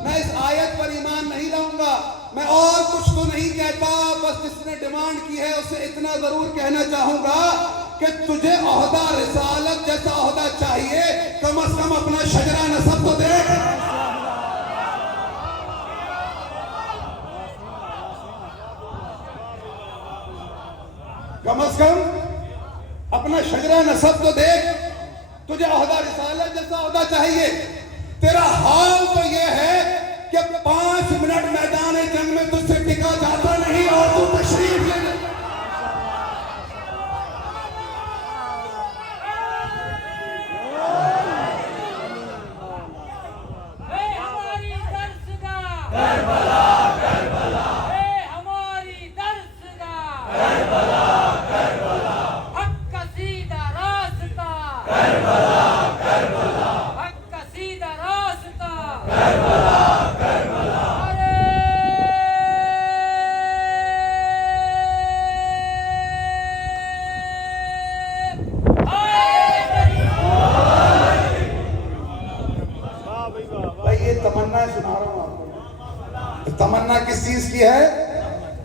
میں اس آیت پر ایمان نہیں لاؤں گا. میں اور کچھ تو نہیں کہتا, بس جس نے ڈیمانڈ کی ہے اسے اتنا ضرور کہنا چاہوں گا کہ تجھے عہدہ رسالت جیسا عہدہ چاہیے, کم از کم اپنا شجرہ نسب تو دیکھ. کم از کم اپنا شجرہ نسب تو دیکھ. تجھے عہدہ رسالت جیسا عہدہ چاہیے. تیرا حال تو یہ ہے کہ 5 منٹ میدان جنگ میں تجھ سے ٹکا جاتا نہیں اور تو تشریف لے لے. کربلا کربلا تمنا کس چیز کی ہے؟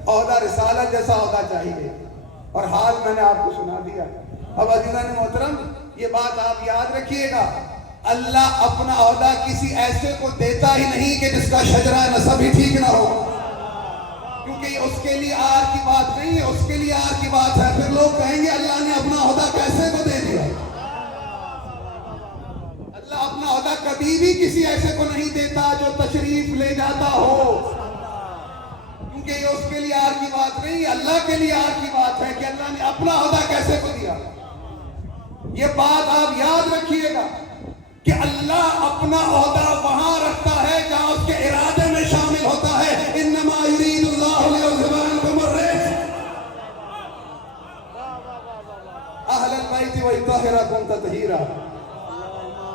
عہدہ رسالت جیسا عہدہ چاہیے، اور حال میں نے آپ کو سنا دیا۔ اب عزیزان محترم یہ بات آپ یاد رکھیے گا، اللہ اپنا عہدہ کسی ایسے کو دیتا ہی نہیں کہ جس کا شجرہ نسب ہی ٹھیک نہ ہو، کیونکہ یہ اس کے لیے آر کی بات نہیں ہے، اس کے لیے آر کی بات ہے۔ پھر لوگ کہیں گے اللہ نے اپنا عہدہ کیسے کو دے دیا؟ اللہ اپنا عہدہ کبھی بھی کسی ایسے کو نہیں دیتا جو تشریف لے جاتا ہو، کیونکہ یہ اس کے لیے آر کی بات نہیں، اللہ کے لیے آر کی بات ہے کہ اللہ نے اپنا عہدہ کیسے کو دیا۔ یہ بات آپ یاد رکھیے گا کہ اللہ اپنا عہدہ وہاں رکھتا ہے جہاں اس کے ارادے میں شامل ہوتا ہے۔ انما یرید اللہ لیذھب عنکم الرجس اہل البیت ویطہرکم تطہیرا۔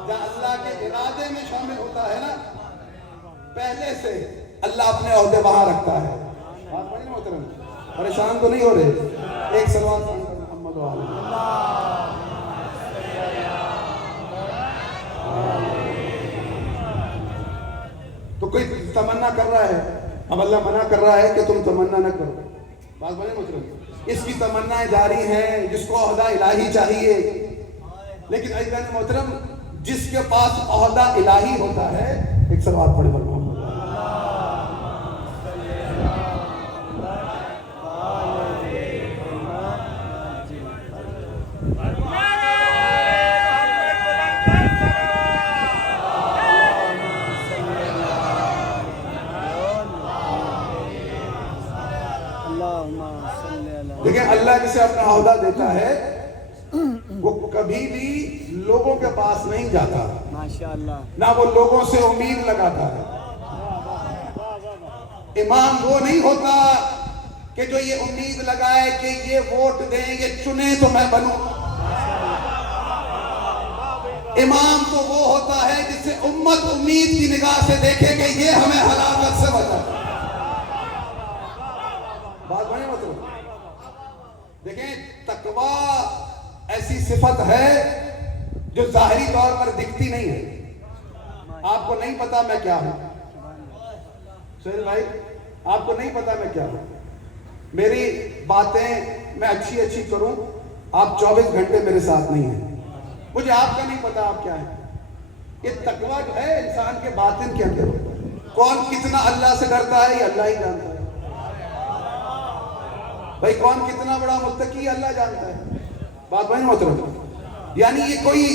جہاں اللہ کے ارادے میں شامل ہوتا ہے نا، پہلے سے اللہ اپنے عہدے وہاں رکھتا ہے۔ بات بڑی محترم، پریشان تو نہیں ہو رہے؟ ایک صلوات محمد و آلہ۔ تو کوئی تمنا کر رہا ہے، اب اللہ منع کر رہا ہے کہ تم تمنا نہ کرو۔ بات بڑی محترم، اس کی تمنائیں جاری ہیں جس کو عہدہ الہی چاہیے، لیکن عزیزان محترم جس کے پاس عہدہ الہی ہوتا ہے، ایک صلوات پڑھے محمد۔ دیکھیں اللہ جسے اپنا عہدہ دیتا ہے وہ کبھی بھی لوگوں کے پاس نہیں جاتا، ماشاءاللہ، نہ وہ لوگوں سے امید لگاتا ہے۔ امام وہ نہیں ہوتا کہ جو یہ امید لگائے کہ یہ ووٹ دیں، یہ چنیں تو میں بنوں۔ امام تو وہ ہوتا ہے جس سے امت امید کی نگاہ سے دیکھے کہ یہ ہمیں ہلاکت سے بچا۔ بات بڑی مطلب دیکھیں، تقویٰ ایسی صفت ہے جو ظاہری طور پر دکھتی نہیں ہے۔ آپ کو نہیں پتا میں کیا ہوں، سہیل بھائی آپ کو نہیں پتا میں کیا ہوں، میری باتیں میں اچھی اچھی کروں، آپ 24 گھنٹے میرے ساتھ نہیں ہیں، مجھے آپ کا نہیں پتا آپ کیا ہیں۔ یہ تقویٰ جو ہے انسان کے باطن کے اندر، کون کتنا اللہ سے ڈرتا ہے یہ اللہ ہی جانتا ہے۔ بھائی کون کتنا بڑا متقی اللہ جانتا ہے۔ بات بھائی محترم، یعنی یہ کوئی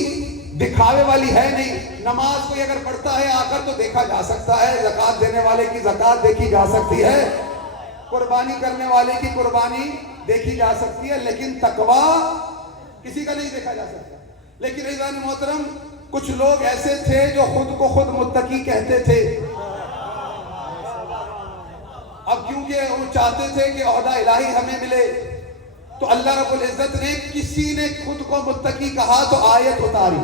دکھاوے والی ہے نہیں۔ نماز کوئی اگر پڑھتا ہے آ کر تو دیکھا جا سکتا ہے، زکوٰۃ دینے والے کی زکوٰۃ دیکھی جا سکتی ہے، قربانی کرنے والے کی قربانی دیکھی جا سکتی ہے، لیکن تقویٰ کسی کا نہیں دیکھا جا سکتا۔ لیکن عزیزان محترم کچھ لوگ ایسے تھے جو خود کو خود متقی کہتے تھے، اب کیونکہ وہ چاہتے تھے کہ عہدہ الہی ہمیں ملے تو اللہ رب العزت نے کسی نے خود کو متقی کہا تو آیت اتاری۔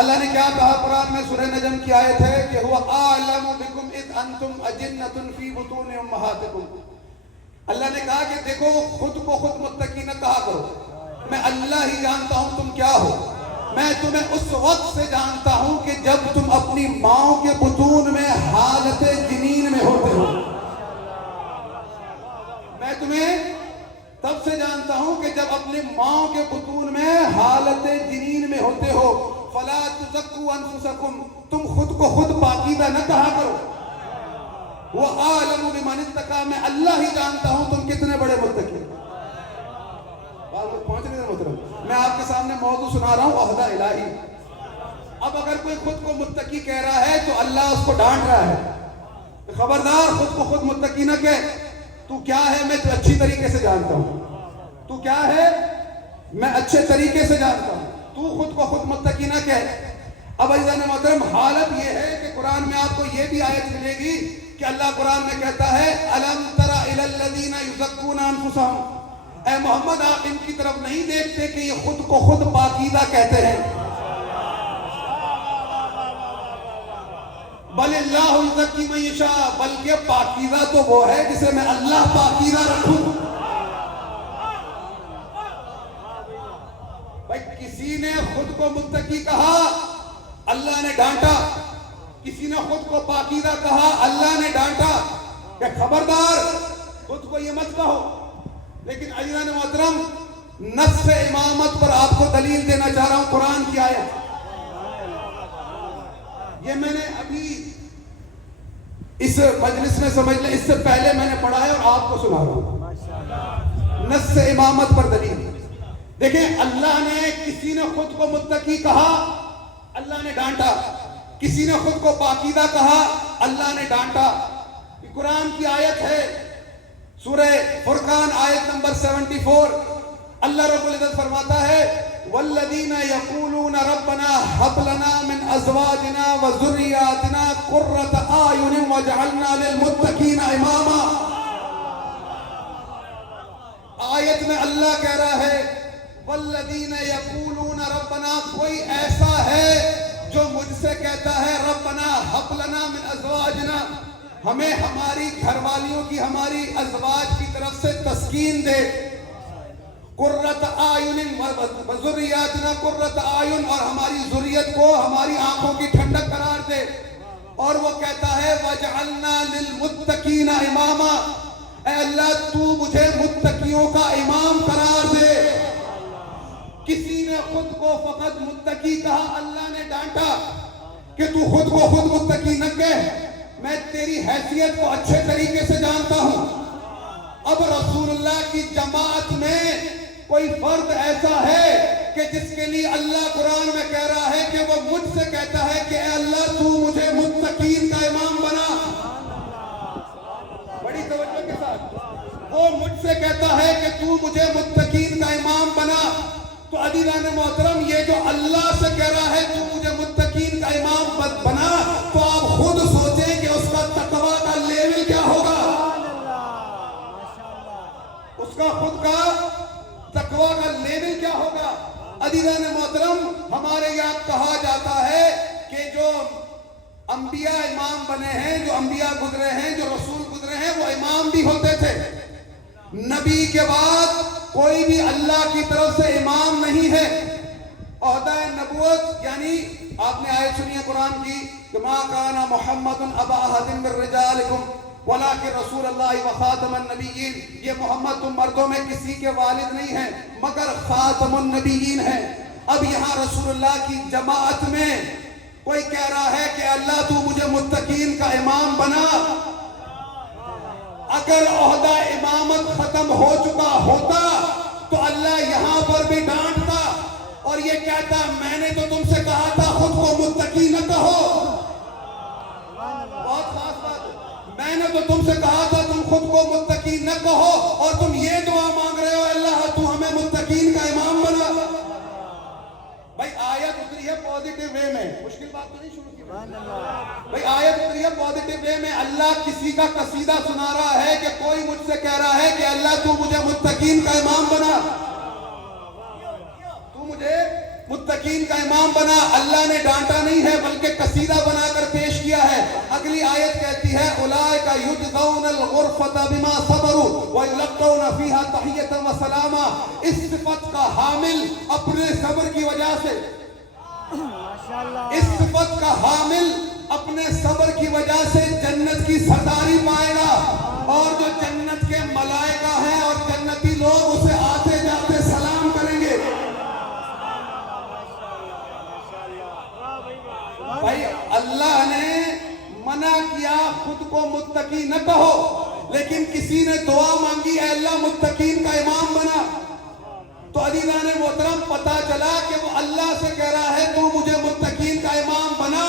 اللہ نے کیا کہا قرآن میں؟ سورہ نجم کی آیت ہے کہ هو اعلم بكم اذ انتم اجنة في بطون امہاتکم۔ اللہ نے کہا کہ دیکھو خود کو خود متقی نہ کہا کرو، میں اللہ ہی جانتا ہوں تم کیا ہو، میں تمہیں اس وقت سے جانتا ہوں کہ جب تم اپنی ماں کے بطون میں حالت جنین میں ہوتے ہو، میں تمہیں تب سے جانتا ہوں کہ جب اپنی ماں کے بطون میں حالت جنین میں ہوتے ہو۔ فلا تزکوا انفسکم، تم خود کو خود پاکیزہ نہ کہا کرو۔ وہ اعلم بمن اتقی، میں اللہ ہی جانتا ہوں تم کتنے بڑے متقی۔ پہنچ رہے ہیں محترم، میں آپ کے سامنے موضوع سنا رہا ہوں عہدہ الہی۔ اب اگر کوئی خود کو متقی کہہ رہا ہے تو اللہ اس کو ڈانٹ رہا ہے، خبردار خود کو خود متقی نہ کہہ، تو کیا ہے میں تو اچھی طریقے سے جانتا ہوں، تو کیا ہے میں اچھے طریقے سے جانتا ہوں، تو خود کو خود متقی نہ کہہ۔ اب عزیزان محترم حالت یہ ہے کہ قرآن میں آپ کو یہ بھی آیت ملے گی کہ اللہ قرآن میں کہتا ہے الم تر الی الذین یزکون انفسہم، اے محمد آپ ان کی طرف نہیں دیکھتے کہ یہ خود کو خود پاکیزہ کہتے ہیں۔ بل اللہ یزکی من یشاء، بلکہ پاکیزہ تو وہ ہے جسے میں اللہ پاکیزہ رکھوں۔ بھائی کسی نے خود کو متقی کہا اللہ نے ڈانٹا، کسی نے خود کو پاکیزہ کہا، اللہ نے ڈانٹا کہ خبردار خود کو یہ مت کہو. لیکن عزیزان محترم، نص امامت پر آپ کو دلیل دینا چاہ رہا ہوں، قرآن کی آیت. یہ میں نے ابھی اس مجلس میں سمجھ لیں، اس سے پہلے میں نے پڑھا ہے اور آپ کو سنا رہا ہوں. نص امامت پر دلیل دیکھیں. اللہ نے کسی نے خود کو متقی کہا، اللہ نے ڈانٹا. کسی نے خود کو پاکیزہ کہا، اللہ نے ڈانٹا. یہ قرآن کی آیت ہے، سورہ فرقان آیت نمبر 74. اللہ رب العزت فرماتا ہے والذین یقولون ربنا هب لنا من ازواجنا وذریاتنا قرۃ اعین واجعلنا للمتقین اماما. آیت میں اللہ کہہ رہا ہے والذین یقولون ربنا، کوئی ایسا ہے جو مجھ سے کہتا ہے ربنا هب لنا من ازواجنا، ہمیں ہماری گھر والیوں کی، ہماری ازواج کی طرف سے تسکین دے. قرۃ اعین وذریاتنا قرۃ اعین، اور ہماری ذریت کو ہماری آنکھوں کی ٹھنڈک قرار دے. اور وہ کہتا ہے وَجْعَلْنَا لِلْمُتَّقِينَ اماما، اے اللہ تو مجھے متقیوں کا امام قرار دے. کسی نے خود کو فقط متقی کہا، اللہ نے ڈانٹا کہ تو خود کو خود متقی نہ کہہ، میں تیری حیثیت کو اچھے طریقے سے جانتا ہوں. اب رسول اللہ کی جماعت میں کوئی فرد ایسا ہے کہ جس کے لیے اللہ قرآن میں کہہ رہا ہے کہ وہ مجھ سے کہتا ہے کہ اے اللہ تو مجھے متقین کا امام بنا. بڑی توجہ کے ساتھ، وہ مجھ سے کہتا ہے کہ تو مجھے متقین کا امام بنا. تو عزیزان محترم، یہ جو اللہ سے کہہ رہا ہے تو مجھے متقین کا امام بنا، تو آپ خود سوچیں کہ اس کا تقویٰ کا لیول کیا ہوگا، اس کا خود کا تقویٰ کا لیول کیا ہوگا. عزیزان محترم، ہمارے یہاں کہا جاتا ہے کہ جو انبیاء امام بنے ہیں، جو انبیاء گزرے ہیں، جو رسول گزرے ہیں، وہ امام بھی ہوتے تھے. نبی کے بعد کوئی بھی اللہ کی طرف سے امام نہیں ہے. عہدہ نبوت، یعنی آپ نے آیت سنی ہے قرآن کی کہ ما کان محمد ابا احد من رجالکم ولکن رسول اللہ وخاتم النبیین. یہ محمد تم مردوں میں کسی کے والد نہیں ہیں مگر خاتم النبیین ہیں. اب یہاں رسول اللہ کی جماعت میں کوئی کہہ رہا ہے کہ اللہ تو مجھے متقین کا امام بنا. اگر عہدہ امامت ختم ہو چکا ہوتا تو اللہ یہاں پر بھی ڈانٹتا اور یہ کہتا میں نے تو تم سے کہا تھا خود کو متقی نہ کہو. بہت خاص بات ہے، میں نے تو تم سے کہا تھا تم خود کو متقی نہ کہو، اور تم یہ دعا مانگ رہے ہو اللہ تو ہمیں متقین کا امام بنا. بھائی آیت اتری ہے پازیٹیو وے میں، مشکل بات تو نہیں شروع کی بھائی. آیت اتری ہے پازیٹیو وے میں. اللہ کسی کا قصیدہ سنا رہا ہے کہ کوئی مجھ سے کہہ رہا ہے کہ اللہ تو مجھے متقین کا امام بنا، تو مجھے متقین کا امام بنا. اللہ نے ڈانٹا نہیں ہے بلکہ قصیدہ بنا کر پیش کیا ہے. اگلی آیت کہتی ہے اولئک یجزون الغرفۃ بما صبروا ویلقون فیہا تحیۃ وسلاما. اس صفت کا حامل اپنے صبر کی وجہ سے، اس صفت کا حامل اپنے صبر کی وجہ سے جنت کی سرداری پائے گا. اور جو جنت کے ملائکہ ہیں اور جنتی لوگ اسے آتے جاتے سلام کریں گے. بھائی اللہ نے منع کیا خود کو متقی نہ کہو، لیکن کسی نے دعا مانگی اے اللہ متقین کا امام بنا. تو عزیزان محترم پتا چلا کہ وہ اللہ سے کہہ رہا ہے تو مجھے متقین کا امام بنا.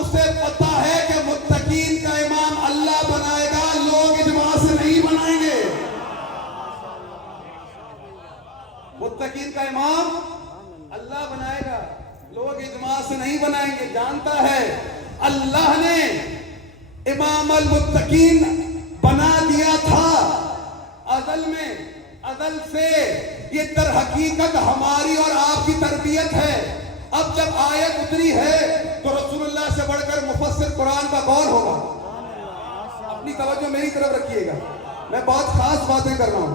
اسے پتا ہے کہ متقین کا امام اللہ بنائے گا، لوگ اجماع سے نہیں بنائیں گے. متقین کا امام اللہ بنائے گا، لوگ اجماع سے نہیں بنائیں گے. جانتا ہے اللہ نے امام المتقین بنا دیا تھا ازل میں. ازل سے یہ در حقیقت ہماری اور آپ کی تربیت ہے. اب جب آیت اتری ہے تو رسول اللہ سے بڑھ کر مفسر قرآن کا کون ہوگا؟ اپنی توجہ میری طرف رکھیے گا، میں بہت خاص باتیں کر رہا ہوں.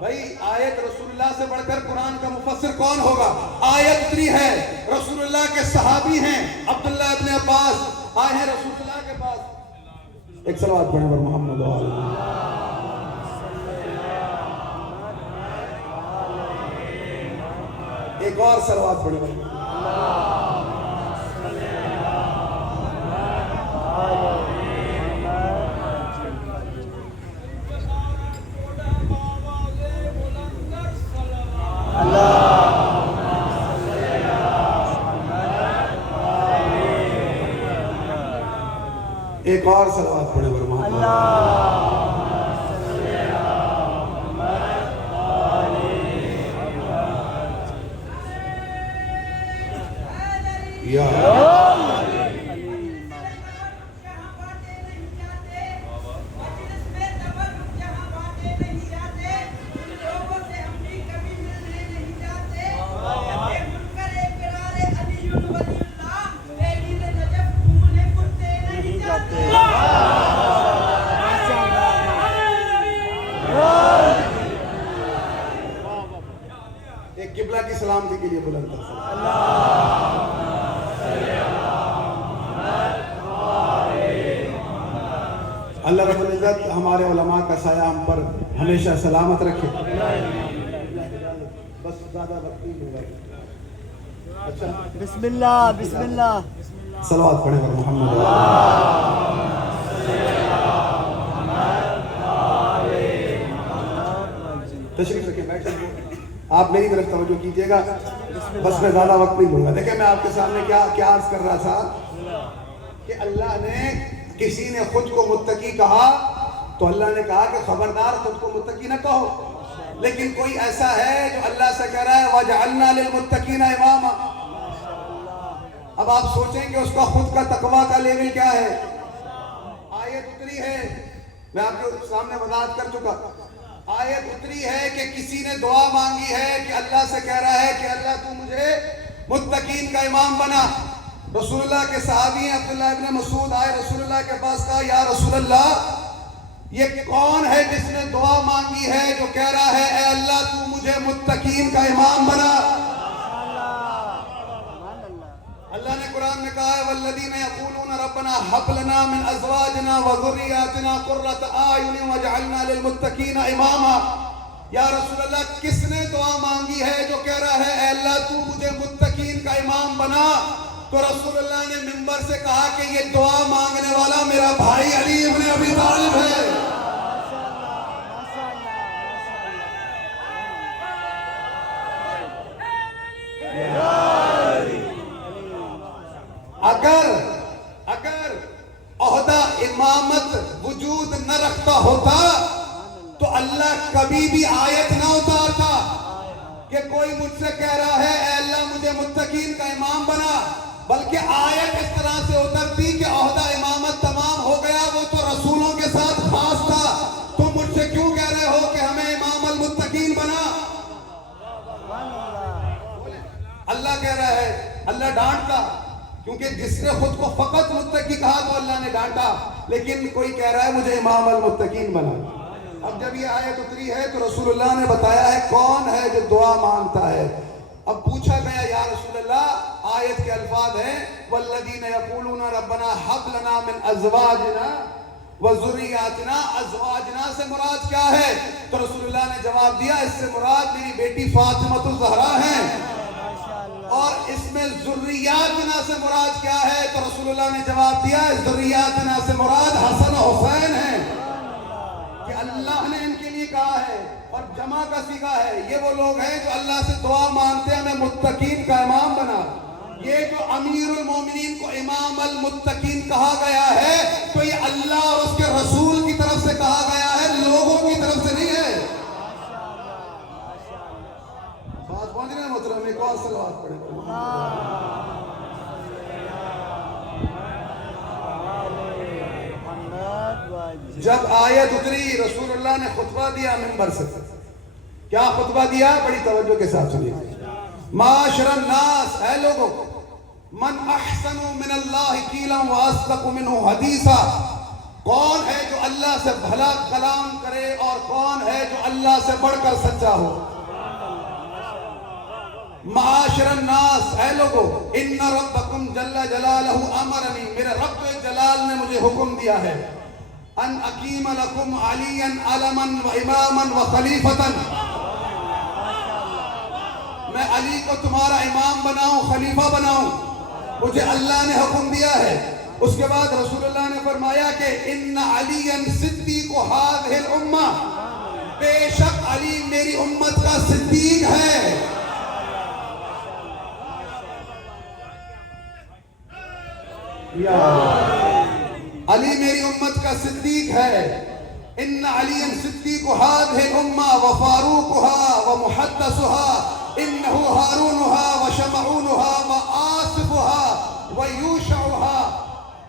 بھائی آیت رسول اللہ سے بڑھ کر قرآن کا مفسر کون ہوگا؟ آیت اتری ہے، رسول اللہ کے صحابی ہیں، عبداللہ ابن عباس آئے ہیں رسول اللہ کے پاس. ایک صلوات پڑھیں پر محمد ایک اور صلوات پڑھیں پر ایک اور صلوات پڑھیں پر محمد یا ایک قبلہ کی سلامتی کے لیے بلند تر اللہ رب العزت ہمارے علماء کا سایہ ہم پر ہمیشہ سلامت رکھے. بس زیادہ وقت نہیں ہوگا. اچھا بسم اللہ بسم اللہ صلوات پڑھیں پر محمد. تشریف رکھیں، بیٹھیں. آپ میری طرف توجہ کیجئے گا، بس میں زیادہ وقت نہیں لوں گا. دیکھیں میں آپ کے سامنے کیا عرض کر رہا تھا کہ اللہ نے کسی نے خود کو متقی کہا تو اللہ نے کہا کہ خبردار خود کو متقی نہ کہو. لیکن کوئی ایسا ہے جو اللہ سے کہہ رہا ہے وَجَعَلْنَا لِلْمُتَّقِينَ إِمَامًا. اب آپ سوچیں کہ اس کا خود کا تقویٰ کا لیول کیا ہے. آیت اتری ہے، میں آپ کے سامنے وضاحت کر چکا. آیت اتری ہے کہ کسی نے دعا مانگی ہے کہ اللہ سے کہہ رہا ہے کہ اللہ تو مجھے متقین کا امام بنا. رسول اللہ کے صحابی ہیں عبداللہ ابن مسعود آئے رسول اللہ کے پاس، کہا یا رسول اللہ یہ کون ہے جس نے دعا مانگی ہے جو کہہ رہا ہے اے اللہ تو مجھے متقین کا امام بنا. اللہ نے قرآن میں کہا ہے والذین یقولون ربنا هب لنا من ازواجنا وذریاتنا قرۃ اعین واجعلنا للمتقین اماما. یا رسول اللہ کس نے دعا مانگی ہے جو کہہ رہا ہے اے اللہ تو مجھے متقین کا امام بنا؟ تو رسول اللہ نے منبر سے کہا کہ یہ دعا مانگنے والا میرا بھائی علی ابن ابی طالب ہے. اگر عہدہ امامت وجود نہ رکھتا ہوتا تو اللہ کبھی بھی آیت نہ اتارتا کہ کوئی مجھ سے کہہ رہا ہے اے اللہ مجھے متقین کا امام بنا، بلکہ آیت اس طرح سے اترتی کہ عہدہ امامت تمام ہو گیا، وہ تو رسولوں کے ساتھ خاص تھا، تم مجھ سے کیوں کہہ رہے ہو کہ ہمیں امام المتقین بنا. اللہ کہہ رہا ہے، اللہ ڈانٹتا کیونکہ جس نے خود کو فقط متقی کہا تو اللہ نے ڈانٹا، لیکن کوئی کہہ رہا ہے مجھے امام المتقین بنا. اب جب یہ آیت اتری ہے تو رسول اللہ نے بتایا ہے کون ہے جو دعا مانگتا ہے. اب پوچھا گیا یا رسول اللہ آیت کے الفاظ ہیں والذین یقولون ربنا هب لنا من ازواجنا وذریاتنا. ازواجنا سے مراد کیا ہے؟ تو رسول اللہ نے جواب دیا اس سے مراد میری بیٹی فاطمہ الزہرا ہیں. اور اس میں ذریاتنا سے مراد کیا ہے؟ تو رسول اللہ نے جواب دیا ذریاتنا سے مراد حسن و حسین ہیں کہ اللہ نے ان کے لیے کہا ہے اور جمع کا صیغہ ہے. یہ وہ لوگ ہیں جو اللہ سے دعا مانگتے ہیں ہمیں متقین کا امام بنا. یہ جو امیر المومنین کو امام المتقین کہا گیا ہے تو یہ اللہ اور اس کے رسول کی طرف سے کہا گیا ہے، لوگوں کی طرف سے نہیں ہے. بات پہنچ رہے ہیں محترم؟ ایک اور صلوات پڑھیں. جب آیت اتری رسول اللہ نے خطبہ دیا منبر سے. کیا خطبہ دیا؟ بڑی توجہ کے ساتھ سنیے. معاشر الناس، اے لوگوں، من احسن من اللہ قیلا واصدق منہ حدیثا. کون ہے جو اللہ سے بھلا کلام کرے اور کون ہے جو اللہ سے بڑھ کر سچا ہو؟ معاشر الناس، اے لوگو، ان ربکم جل جلالہ امرنی، میرے رب جلال نے مجھے حکم دیا ہے، ان اقیم لکم علیا علما و اماما و خلیفتا، میں علی کو تمہارا امام بناؤں، خلیفہ بناؤں، مجھے اللہ نے حکم دیا ہے۔ اس کے بعد رسول اللہ نے فرمایا کہ ان علی صدیق هذه الامہ، بے شک علی میری امت کا صدیق ہے۔ علی میری امت کا صدیق ہے۔ ان علی صدیق هذه الامہ وفاروقها ومحدثها انه ہارونها وشمعونها وآصفها ویوشعها،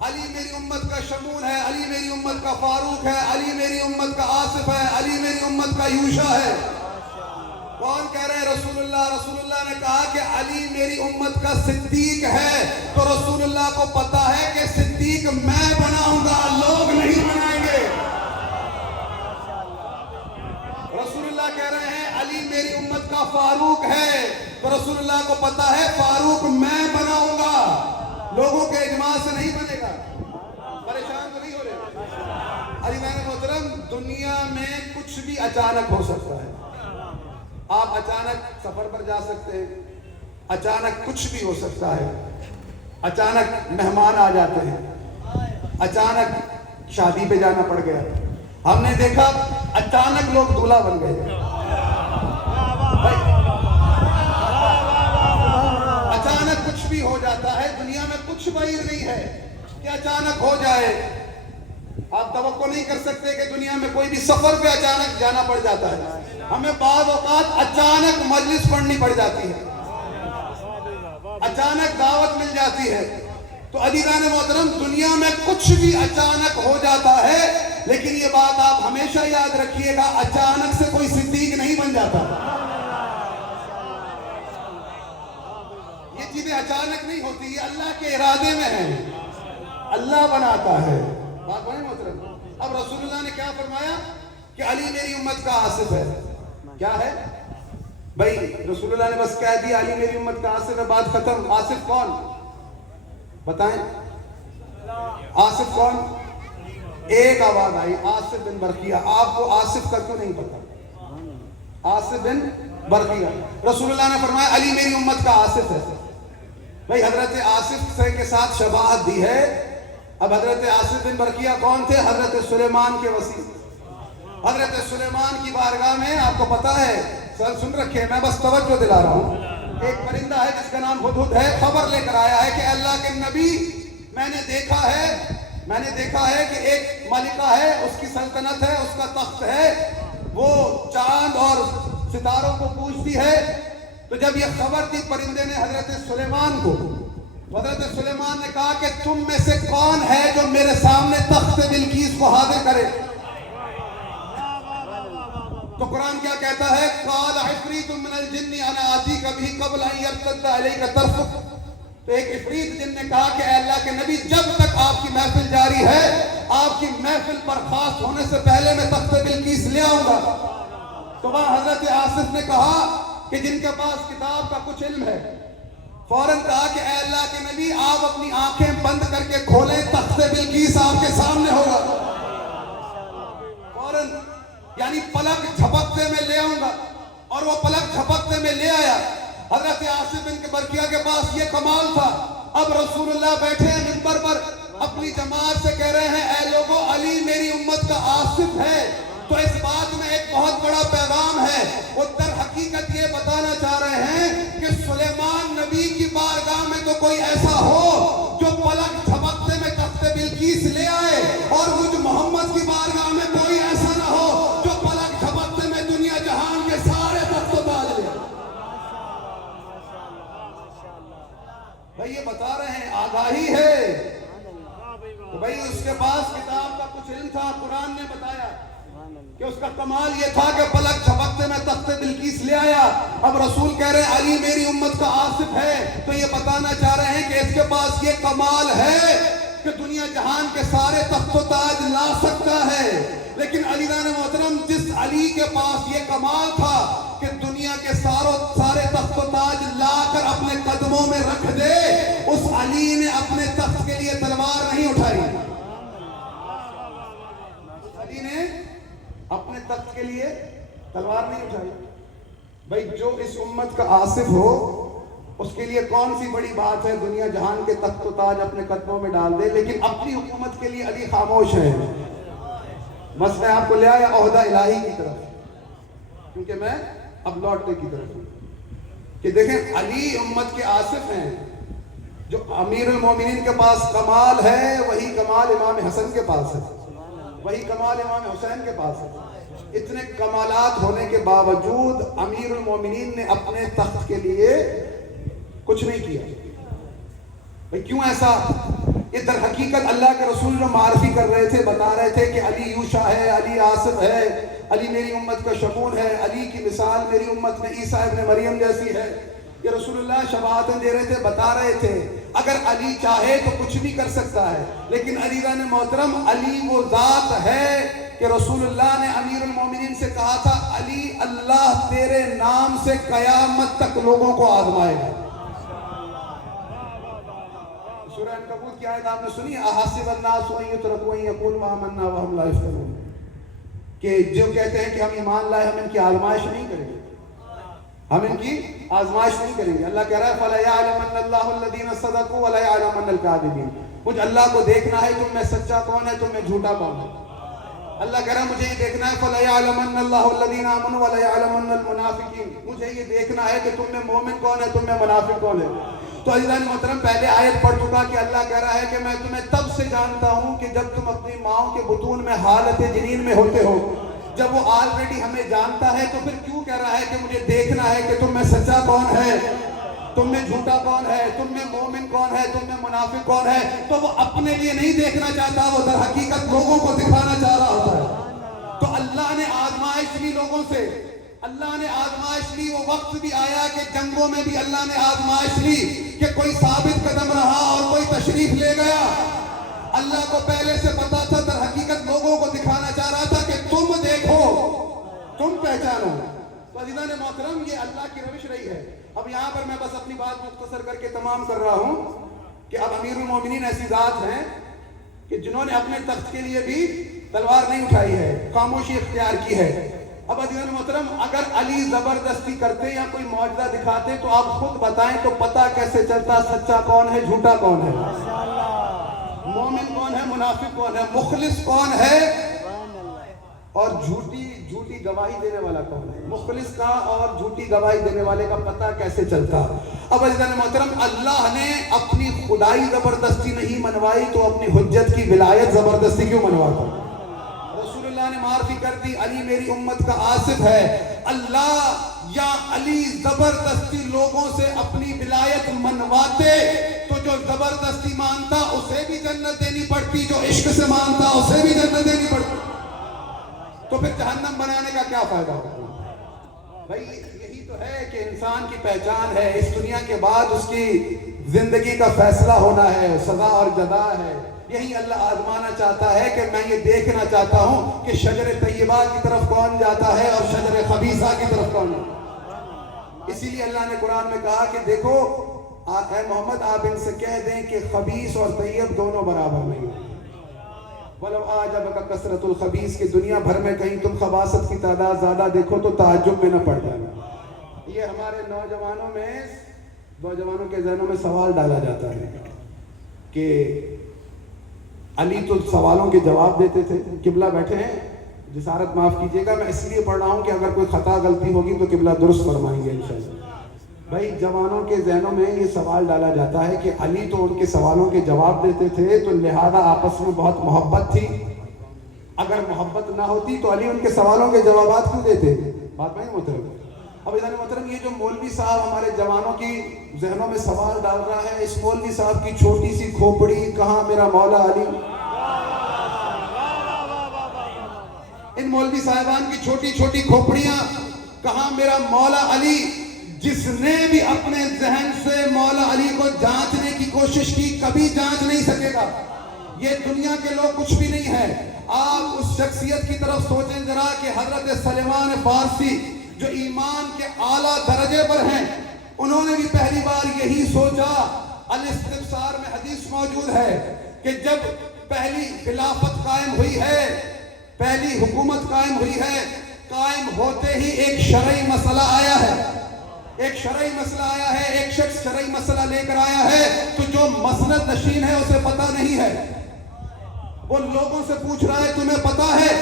علی میری امت کا شمون ہے، علی میری امت کا فاروق ہے، علی میری امت کا آصف ہے، علی میری امت کا یوشع ہے۔ کون کہہ رہے ہیں؟ رسول اللہ۔ رسول اللہ نے کہا کہ علی میری امت کا صدیق ہے، تو رسول اللہ کو پتا ہے کہ صدیق میں بناؤں گا، لوگ نہیں بنائیں گے۔ رسول اللہ کہہ رہے ہیں علی میری امت کا فاروق ہے، تو رسول اللہ کو پتا ہے فاروق میں بناؤں گا، لوگوں کے اجماع سے نہیں بنے گا۔ پریشان تو نہیں ہو رہے؟ علی میرے محترم، دنیا میں کچھ بھی اچانک ہو سکتا ہے۔ آپ اچانک سفر پر جا سکتے ہیں، اچانک کچھ بھی ہو سکتا ہے، اچانک مہمان آ جاتے ہیں، اچانک شادی پہ جانا پڑ گیا، ہم نے دیکھا اچانک لوگ دولہا بن گئے۔ اچانک کچھ بھی ہو جاتا ہے، دنیا میں کچھ بعید نہیں ہے کہ اچانک ہو جائے۔ آپ توقع نہیں کر سکتے کہ دنیا میں کوئی بھی سفر پہ اچانک جانا پڑ جاتا ہے، ہمیں بعض اوقات اچانک مجلس پڑھنی پڑ جاتی ہے، اچانک دعوت مل جاتی ہے۔ تو عزیزان محترم، دنیا میں کچھ بھی اچانک ہو جاتا ہے، لیکن یہ بات آپ ہمیشہ یاد رکھیے گا، اچانک سے کوئی صدیق نہیں بن جاتا۔ یہ چیزیں اچانک نہیں ہوتی، یہ اللہ کے ارادے میں ہے، اللہ بناتا ہے۔ بات بڑی محترم۔ اب رسول اللہ نے کیا فرمایا کہ علی میری امت کا آصف ہے۔ کیا ہے بھائی؟ رسول اللہ نے بس کہہ دیا علی میری امت کا آصف ہے، بات ختم۔ آصف کون بتائیں؟ آصف کون؟ ایک آواز آئی، آصف بن برقیہ۔ آپ کو آصف کا کیوں نہیں پتا؟ آصف بن برقیہ۔ رسول اللہ نے فرمایا علی میری امت کا آصف ہے۔ بھائی حضرت آصف سے کے ساتھ شباہت دی ہے۔ اب حضرت آصف بن برقیہ کون تھے؟ حضرت سلیمان کے وصی۔ حضرت سلیمان کی بارگاہ میں آپ کو پتا ہے، سن رکھے، میں بس توجہ دلا رہا ہوں، ایک پرندہ ہے جس کا نام ہدہد ہے، خبر لے کر آیا ہے کہ اللہ کے نبی، میں نے دیکھا ہے کہ ایک ملکہ ہے، اس کی سلطنت ہے، اس کا تخت ہے، وہ چاند اور ستاروں کو پوجتی ہے۔ تو جب یہ خبر دی پرندے نے حضرت سلیمان کو، حضرت سلیمان نے کہا کہ تم میں سے کون ہے جو میرے سامنے تخت بلقیس کو حاضر کرے؟ تو قرآن کیا کہتا ہے؟ قال عفریت من الجن انا آتیک بہ قبل ان یرتد الیک طرفک۔ تو ایک عفریت جن نے کہا کہ اے اللہ کے نبی، جب تک آپ کی محفل جاری ہے، آپ کی محفل برخاست ہونے سے پہلے میں تخت بلقیس لے آؤں گا۔ تو وہاں حضرت آصف نے کہا کہ جن کے پاس کتاب کا کچھ علم ہے، فوراً کہا کہ اے اللہ کے نبی، آپ اپنی آنکھیں بند کر کے کھولیں، تخت بلقیس آپ کے سامنے ہوگا۔ فوراً یعنی پلک جھپکتے میں لے آؤں گا، اور وہ پلک جھپکتے میں لے آیا۔ حضرت آصف بن برقیہ کے پاس یہ کمال تھا۔ اب رسول اللہ بیٹھے ہیں منبر پر، اپنی جماعت سے کہہ رہے ہیں اے لوگو، علی میری امت کا آصف ہے۔ تو اس بات میں ایک بہت بڑا پیغام ہے، وہ در حقیقت یہ بتانا چاہ رہے ہیں کہ سلیمان نبی کی بارگاہ میں تو کوئی ایسا ہو جو پلک جھپکتے میں تخت بلقیس لے آئے، اور مجھ محمد کی بارگاہ میں کوئی ایسا نہ ہو جو پلک جھپکتے میں دنیا جہان کے سارے تخت باز لے۔ بھائی یہ بتا رہے ہیں، آگاہی ہے۔ تو بھائی اس کے پاس کتاب کا کچھ علم تھا، قرآن نے بتایا کہ اس کا کمال یہ تھا کہ پلک جھپکتے میں تخت بلقیس لے آیا۔ اب رسول کہہ رہے ہیں علی میری امت کا آصف ہے، تو یہ بتانا چاہ رہے ہیں کہ اس کے پاس یہ کمال ہے کہ دنیا جہان کے سارے تخت و تاج لا علی کے پاس یہ کمال تھا کہ دنیا کے سارے تخت و تاج لا کر اپنے قدموں میں رکھ دے، اس علی نے اپنے تخت کے لیے تلوار نہیں اٹھائی. علی نے اپنے تخت کے لیے تلوار نہیں اٹھائی. بھائی جو اس امت کا آصف ہو اس کے لیے کون سی بڑی بات ہے دنیا جہان کے تخت و تاج اپنے قدموں میں ڈال دے، لیکن اپنی حکومت کے لیے علی خاموش ہے. بس میں آپ کو لے آیا عہدہ الہی کی طرف، کیونکہ میں اب لوٹنے کی طرف ہوں کہ دیکھیں علی امت کے آصف ہیں. جو امیر المومنین کے پاس کمال ہے وہی کمال امام حسن کے پاس ہے، وہی کمال امام حسین کے پاس ہے. اتنے کمالات ہونے کے باوجود امیر المومنین نے اپنے تخت کے لیے کچھ نہیں کیا. بھئی کیوں ایسا؟ یہ در حقیقت اللہ کے رسول جو معرفی کر رہے تھے، بتا رہے تھے کہ علی یوشع ہے، علی آصف ہے، علی میری امت کا شمول ہے، علی کی مثال میری امت میں عیسیٰ ابن مریم جیسی ہے. یہ رسول اللہ شفاعتیں دے رہے تھے، بتا رہے تھے اگر علی چاہے تو کچھ بھی کر سکتا ہے. لیکن علی جان محترم، علی وہ ذات ہے کہ رسول اللہ نے امیر المومنین سے کہا تھا علی اللہ تیرے نام سے قیامت تک لوگوں کو آزمائے گا. سورہ عنکبوت کی آیت آپ نے سنی، احسب الناس ان یترکوا ان یقولوا آمنا وهم لا یفتنون، کہ جو کہتے ہیں کہ ہم ایمان لائے ہم ان کی آزمائش نہیں کریں گے، ہم ان کی آزمائش نہیں کریں گے. اللہ کہہ رہا ہے فَلَا يَعْلَمَنَّ اللَّهُ الَّذِينَ صَدَقُوا وَلَا يَعْلَمَنَّ الْكَاذِبِينَ. مجھے اللہ کو دیکھنا ہے تم میں سچا کون ہے تم میں جھوٹا کون ہے. اللہ کہہ رہا ہے مجھے یہ دیکھنا ہے فَلَا يَعْلَمَنَّ اللَّهُ الَّذِينَ آمَنُوا وَلَا يَعْلَمَنَّ الْمُنَافِقِينَ. مجھے یہ دیکھنا ہے کہ تم میں مومن کون ہے تم میں منافق کون ہے. تو عزیزان محترم پہلے آیت پڑھ چکا کہ اللہ کہہ رہا ہے کہ میں تمہیں تب سے جانتا ہوں کہ جب تم اپنی ماؤں کے بطون میں حالت جنین میں ہوتے ہو. جب وہ آلریڈی ہمیں جانتا ہے تو پھر کیوں کہہ رہا ہے کہ مجھے دیکھنا ہے کہ تم میں سچا کون ہے تم میں جھوٹا کون ہے، تم میں مومن کون ہے تم میں منافق کون ہے. تو وہ اپنے لیے نہیں دیکھنا چاہتا، وہ در حقیقت لوگوں کو دکھانا چاہ رہا ہوتا ہے. تو اللہ نے آزمائش لی لوگوں سے، اللہ نے آزمائش لی. وہ وقت بھی آیا کہ جنگوں میں بھی اللہ نے آزمائش لی کہ کوئی ثابت قدم رہا اور کوئی تشریف لے گیا. اللہ کو پہلے سے پتا تھا، در حقیقت لوگوں کو دکھانا چاہ رہا تھا کہ تم دیکھو تم پہچانو. تو عزیزان محترم یہ اللہ کی روش رہی ہے. اب یہاں پر میں بس اپنی بات مختصر کر کے تمام کر رہا ہوں کہ اب امیر المومنین ایسی ذات ہیں کہ جنہوں نے اپنے تخت کے لیے بھی تلوار نہیں اٹھائی ہے، خاموشی اختیار کی ہے. اب عزیزان محترم اگر علی زبردستی کرتے یا کوئی معجزہ دکھاتے تو آپ خود بتائیں تو پتہ کیسے چلتا سچا کون ہے جھوٹا کون ہے، مومن کون ہے منافق کون ہے، مخلص کون ہے اور جھوٹی گواہی دینے والا کون ہے. مخلص کا اور جھوٹی گواہی دینے والے کا پتہ کیسے چلتا. اب عزیزان محترم اللہ نے اپنی خدائی زبردستی نہیں منوائی تو اپنی حجت کی ولایت زبردستی کیوں منواتا. رسول اللہ نے معرفی کر دی علی میری امت کا آصف ہے. اللہ یا علی زبردستی لوگوں سے اپنی ولایت منواتے تو جو زبردستی مانتا اسے بھی جنت دینی پڑتی، جو عشق سے مانتا اسے بھی جنت دینی پڑتی. تو پھر جہنم بنانے کا کیا فائدہ ہوگا. بھائی یہی تو ہے کہ انسان کی پہچان ہے. اس دنیا کے بعد اس کی زندگی کا فیصلہ ہونا ہے، سزا اور جزا ہے. یہی اللہ آزمانا چاہتا ہے کہ میں یہ دیکھنا چاہتا ہوں کہ شجر طیبہ کی طرف کون جاتا ہے اور شجر خبیثہ کی طرف کون جاتا ہے. اسی لیے اللہ نے قرآن میں کہا کہ دیکھو اے محمد آپ ان سے کہہ دیں کہ خبیث اور طیب دونوں برابر نہیں ہیں. وَلَوْ أَعْجَبَكَ كَثْرَةُ الْخَبِيثِ کہ دنیا بھر میں کہیں تم خباثت کی تعداد زیادہ دیکھو تو تعجب میں نہ پڑ جانا. یہ ہمارے نوجوانوں کے ذہنوں میں سوال ڈالا جاتا ہے کہ علی تو سوالوں کے جواب دیتے تھے. قبلہ بیٹھے ہیں، جسارت معاف کیجیے گا میں اس لیے پڑھ رہا ہوں کہ اگر کوئی خطا غلطی ہوگی تو قبلہ درست فرمائیں گے انشاءاللہ. بھائی جوانوں کے ذہنوں میں یہ سوال ڈالا جاتا ہے کہ علی تو ان کے سوالوں کے جواب دیتے تھے تو لہذا آپس میں بہت محبت تھی. اگر محبت نہ ہوتی تو علی ان کے سوالوں کے جوابات کیوں دیتے. بات نہیں محترم. اب ادھر محترم یہ جو مولوی صاحب ہمارے جوانوں کی ذہنوں میں سوال ڈال رہا ہے، اس مولوی صاحب کی چھوٹی سی کھوپڑی کہاں میرا مولا علی. ان مولوی صاحبان کی چھوٹی چھوٹی کھوپڑیاں کہاں میرا مولا علی. جس نے بھی اپنے ذہن سے مولا علی کو جانچنے کی کوشش کی کبھی جانچ نہیں سکے گا. یہ دنیا کے لوگ کچھ بھی نہیں ہے. آپ اس شخصیت کی طرف سوچیں ذرا کہ حضرت سلمان فارسی جو ایمان کے اعلیٰ درجے پر ہیں، انہوں نے بھی پہلی بار یہی سوچا. الاستبصار میں حدیث موجود ہے کہ جب پہلی خلافت قائم ہوئی ہے، پہلی حکومت قائم ہوئی ہے، قائم ہوتے ہی ایک شرعی مسئلہ آیا ہے. ایک شرعی مسئلہ آیا ہے، ایک شخص شرعی مسئلہ لے کر آیا ہے تو جو مسند نشین ہے اسے پتہ نہیں ہے. وہ لوگوں سے پوچھ رہا ہے تمہیں پتہ ہے؟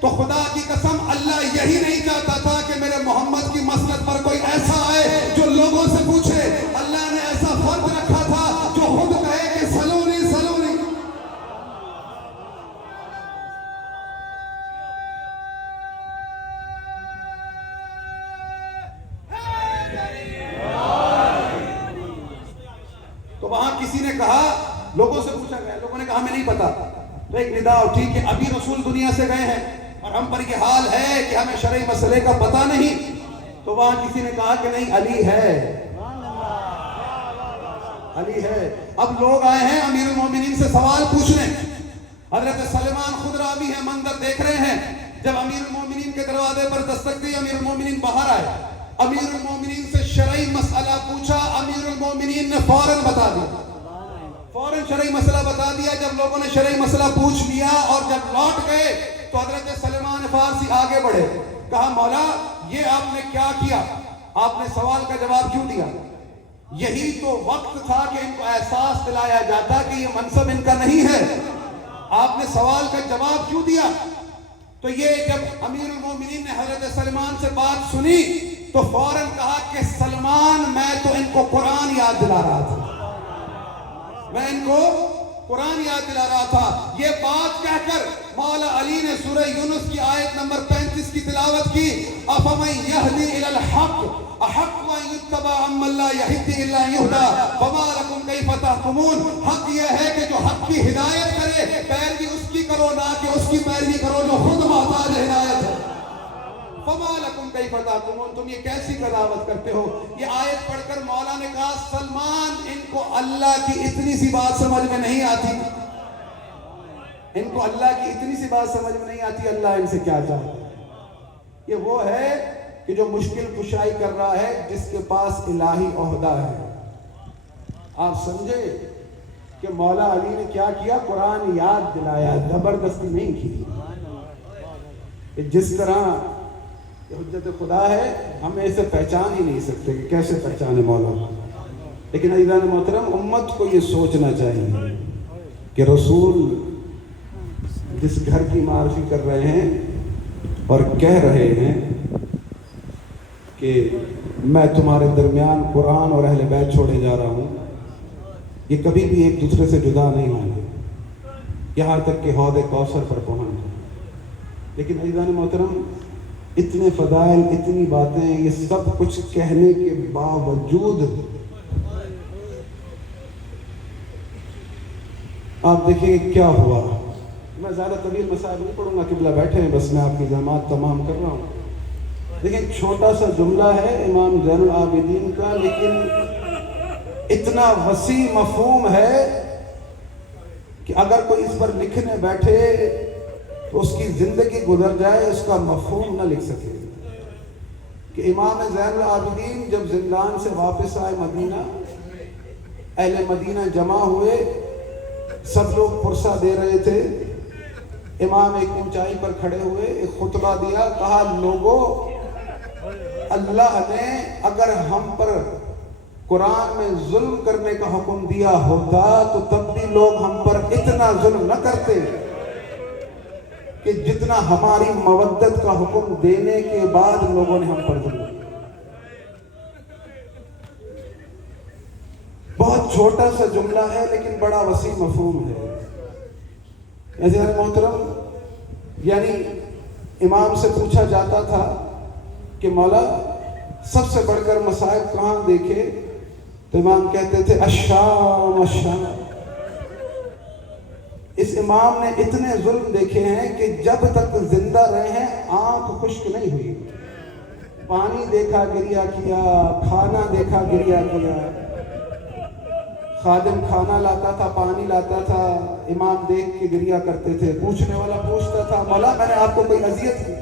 تو خدا کی قسم اللہ یہی نہیں چاہتا تھا کہ میرے محمد کی مسند پر کوئی ایسا آئے جو لوگوں سے پوچھے. اللہ نے ایسا فرد رکھا تھا جو خود کہے کہ سلونی سلونی. تو وہاں کسی نے کہا، لوگوں سے پوچھا گیا، لوگوں نے کہا ہمیں نہیں پتا. تو ایک ندا اٹھی کہ ابھی رسول دنیا سے گئے ہیں اور ہم پر یہ حال ہے کہ ہمیں شرعی مسئلے کا پتہ نہیں. تو وہاں کسی نے کہا کہ نہیں، علی ہے، علی ہے. اب لوگ آئے ہیں امیر المومنین سے سوال پوچھنے. حضرت سلمان خود راوی ہیں، منظر دیکھ رہے ہیں. جب امیر المومنین کے دروازے پر دستک دی، امیر المومنین باہر آئے. امیر المومنین سے شرعی مسئلہ پوچھا، امیر المومنین نے فوراً بتا دیا، فوراً شرعی مسئلہ بتا دیا. جب لوگوں نے شرعی مسئلہ پوچھ لیا اور جب لوٹ گئے تو حضرت سلمان فارسی آگے بڑھے. کہا مولا یہ آپ نے کیا کیا؟ آپ نے سوال کا جواب کیوں دیا؟ یہی تو وقت تھا کہ ان کو احساس دلایا جاتا کہ یہ منصب ان کا نہیں ہے. آپ نے سوال کا جواب کیوں دیا؟ تو یہ جب امیر المومنین نے حضرت سلمان سے بات سنی تو فوراً کہا کہ سلمان میں تو ان کو قرآن یاد دلا رہا تھا، میں ان کو قرآن یاد دلا رہا تھا. یہ بات کہہ کر مولا علی نے سورہ یونس کی آیت نمبر 35 کی تلاوت کی. أَفَمَنْ يَهْدِي إِلَى الْحَقِّ أَحَقُّ أَنْ يُتَّبَعَ عَمَّنْ لَا يَهْدِي إِلَّا أَنْ يُهْدَىٰ فَمَا لَكُمْ كَيْفَ تَحْكُمُونَ. حق یہ ہے کہ جو حق کی ہدایت کرے پیروی اس کی کرو، نہ کہ اس کی پیروی کرو جو خود محتاج ہدایت ہے. فَمَا لَكُمْ كَيْفَ تَحْكُمُونَ. تم یہ کیسی قضاوت کرتے ہو؟ یہ آیت پڑھ کر مولا نے کہا سلمان ان کو اللہ کی اتنی سی بات سمجھ میں نہیں آتی، ان کو اللہ کی اتنی سی بات سمجھ میں نہیں آتی اللہ ان سے کیا چاہتا ہے. یہ وہ ہے کہ جو مشکل کشائی کر رہا ہے، جس کے پاس الہی عہدہ ہے. آپ سمجھے کہ مولا علی نے کیا کیا؟ قرآن یاد دلایا، زبردستی نہیں کی. جس طرح حجت خدا ہے ہم اسے پہچان ہی نہیں سکتے کہ کیسے پہچانے مولا. لیکن عزیزان محترم، امت کو یہ سوچنا چاہیے کہ رسول جس گھر کی معرفی کر رہے ہیں اور کہہ رہے ہیں کہ میں تمہارے درمیان قرآن اور اہل بیت چھوڑے جا رہا ہوں، یہ کبھی بھی ایک دوسرے سے جدا نہیں ہوں گے یہاں تک کہ حوض کوثر پر پہنچ جائیں. لیکن عزیزان محترم، اتنے فضائل، اتنی باتیں، یہ سب کچھ کہنے کے باوجود آپ دیکھیں کیا ہوا. میں زیادہ طویل مسائل نہیں پڑھوں گا، قبلہ بیٹھے ہیں، بس میں آپ کی جماعت تمام کر رہا ہوں. لیکن چھوٹا سا جملہ ہے امام زین العابدین کا، لیکن اتنا وسیع مفہوم ہے کہ اگر کوئی اس پر لکھنے بیٹھے تو اس کی زندگی گزر جائے اس کا مفہوم نہ لکھ سکے. کہ امام زین العابدین جب زندان سے واپس آئے مدینہ، اہل مدینہ جمع ہوئے، سب لوگ پرسہ دے رہے تھے. امام ایک اونچائی پر کھڑے ہوئے، ایک خطبہ دیا، کہا لوگوں، اللہ نے اگر ہم پر قرآن میں ظلم کرنے کا حکم دیا ہوتا تو تب بھی لوگ ہم پر اتنا ظلم نہ کرتے کہ جتنا ہماری مودت کا حکم دینے کے بعد لوگوں نے ہم پر ظلم کیا. بہت چھوٹا سا جملہ ہے لیکن بڑا وسیع مفہوم ہے. عزیزان محترم، یعنی امام سے پوچھا جاتا تھا کہ مولا سب سے بڑھ کر مصائب کہاں دیکھے؟ تو امام کہتے تھے الشام الشام. اس امام نے اتنے ظلم دیکھے ہیں کہ جب تک زندہ رہے ہیں آنکھ خشک نہیں ہوئی. پانی دیکھا گریا کیا، کھانا دیکھا گریا کیا، خادم کھانا لاتا تھا، پانی لاتا تھا، امام دیکھ کے گریا کرتے تھے. پوچھنے والا پوچھتا تھا مولا میں نے آپ کو کوئی اذیت کی؟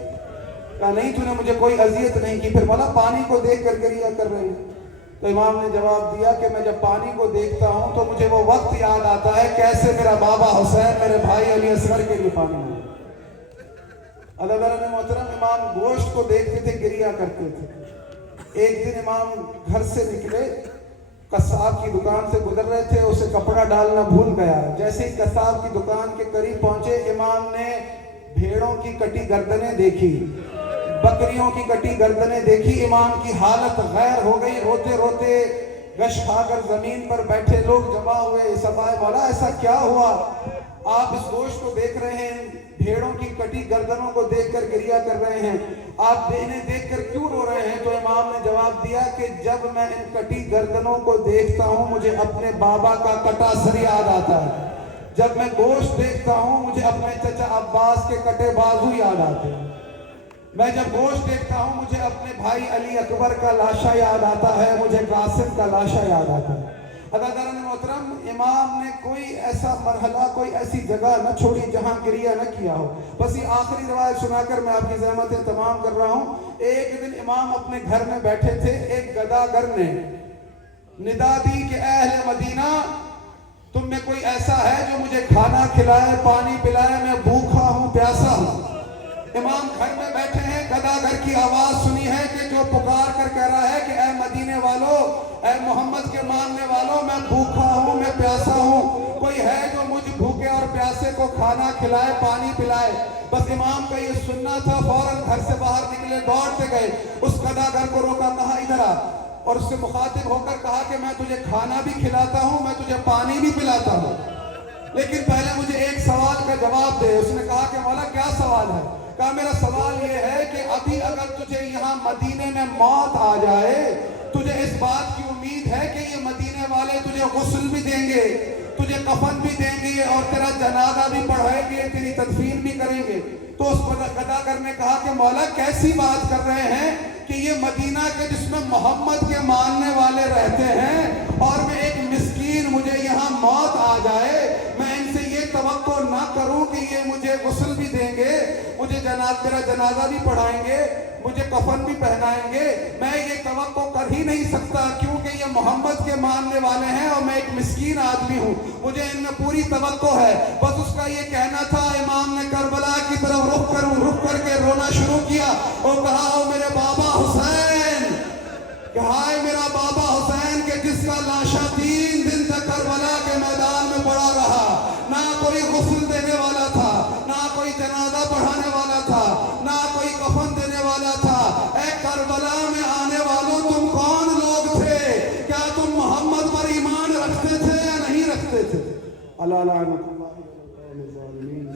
کہا نہیں تو نے مجھے کوئی اذیت نہیں کی. پھر مولا پانی کو دیکھ کر گریا کر رہے ہیں. تو امام نے جواب دیا کہ میں جب پانی کو دیکھتا ہوں تو مجھے وہ وقت یاد آتا ہے کیسے میرا بابا حسین میرے بھائی علی اصغر کے لیے پانی میں. اللہ تعالیٰ نے محترم امام گوشت کو دیکھتے تھے گریا کرتے تھے. ایک دن امام گھر سے نکلے، قصاب کی دکان سے گزر رہے تھے، اسے کپڑا ڈالنا بھول گیا. جیسے ہی قصاب کی دکان کے قریب پہنچے امام نے بھیڑوں کی کٹی گردنیں دیکھی، بکریوں کی کٹی گردنیں دیکھی. امام کی حالت غیر ہو گئی. روتے روتے گش کھا کر زمین پر بیٹھے لوگ جمع ہوئے. سب آئے مولا ایسا کیا ہوا؟ آپ اس گوشت کو دیکھ رہے ہیں، بھیڑوں کی کٹی گردنوں کو دیکھ کر گریا کر رہے ہیں، آپ انہیں دیکھ کر کیوں رو رہے ہیں؟ تو امام نے جواب دیا کہ جب میں ان کٹی گردنوں کو دیکھتا ہوں مجھے اپنے بابا کا کٹا سر یاد آتا ہے. جب میں گوشت دیکھتا ہوں مجھے اپنے چچا عباس کے کٹے بازو یاد آتے ہیں. میں جب گوشت دیکھتا ہوں مجھے اپنے بھائی علی اکبر کا لاشا یاد آتا ہے، مجھے قاسم کا لاشا یاد آتا ہے. اللہ تعالیٰ نے محترم امام نے کوئی ایسا مرحلہ، کوئی ایسی جگہ نہ چھوڑی جہاں گریہ نہ کیا ہو. بس یہ آخری روایت سنا کر میں آپ کی زحمتیں تمام کر رہا ہوں. ایک دن امام اپنے گھر میں بیٹھے تھے، ایک گداگر نے ندا دی کہ اے اہل مدینہ تم میں کوئی ایسا ہے جو مجھے کھانا کھلائے، پانی پلائے، میں بھوکا ہوں، پیاسا ہوں. امام گھر میں بیٹھے ہیں، گداگر کی آواز سنی ہے کہ جو پکار کر کہہ رہا ہے کہ اے مدینے والوں، اے محمد کے ماننے والوں، میں بھوکا ہوں، میں پیاسا ہوں، کوئی ہے جو مجھ بھوکے اور پیاسے کو کھانا کھلائے، پانی پلائے. بس امام کا یہ سننا تھا، فوراً گھر سے باہر نکلے، دوڑتے گئے، اس گداگر کو روکا، کہا ادھر آ، اور اس سے مخاطب ہو کر کہا کہ میں تجھے کھانا بھی کھلاتا ہوں، میں تجھے پانی بھی پلاتا ہوں، لیکن پہلے مجھے ایک سوال کا جواب دے. اس نے کہا کہ مولا کیا سوال ہے؟ کہا میرا سوال یہ ہے کہ ابھی اگر تجھے یہاں مدینے میں موت آ جائے، تجھے اس بات کی امید ہے کہ یہ مدینے والے تجھے غسل بھی دیں گے، تجھے کفن بھی دیں گے اور تیرا جنازہ بھی پڑھائیں گے، تیری تدفین بھی کریں گے؟ تو اس گداگر نے کہا کہ مولا کیسی بات کر رہے ہیں کہ یہ مدینہ کے جس میں محمد کے ماننے والے رہتے ہیں اور میں ایک مسکین، مجھے یہاں موت آ جائے، میں ان سے یہ توقع نہ کروں کہ یہ مجھے غسل بھی دیں گے، مجھے میرا جنازہ بھی پڑھائیں گے، مجھے کفن بھی پہنائیں گے. میں یہ توقع کر ہی نہیں سکتا کیونکہ یہ محمد کے ماننے والے ہیں اور میں ایک مسکین آدمی ہوں، مجھے ان میں پوری توقع ہے. بس اس کا یہ کہنا تھا. امام نے کربلا کی طرف رخ کر کے رونا شروع کیا اور کہا او میرے بابا حسین، کہ ہائے میرا بابا حسین کہ جس کا لاشا 3 دن تک کربلا کے میدان میں پڑا رہا، نہ کوئی غسل دینے والا تھا، نہ کوئی جنازہ پڑھانے والا تھا، نہ کوئی کفن دینے والا تھا. اے کربلا میں آنے والوں تم کون لوگ تھے؟ کیا تم محمد پر ایمان رکھتے تھے یا نہیں رکھتے تھے؟ اللہ لعنت اللہ علی الظالمین.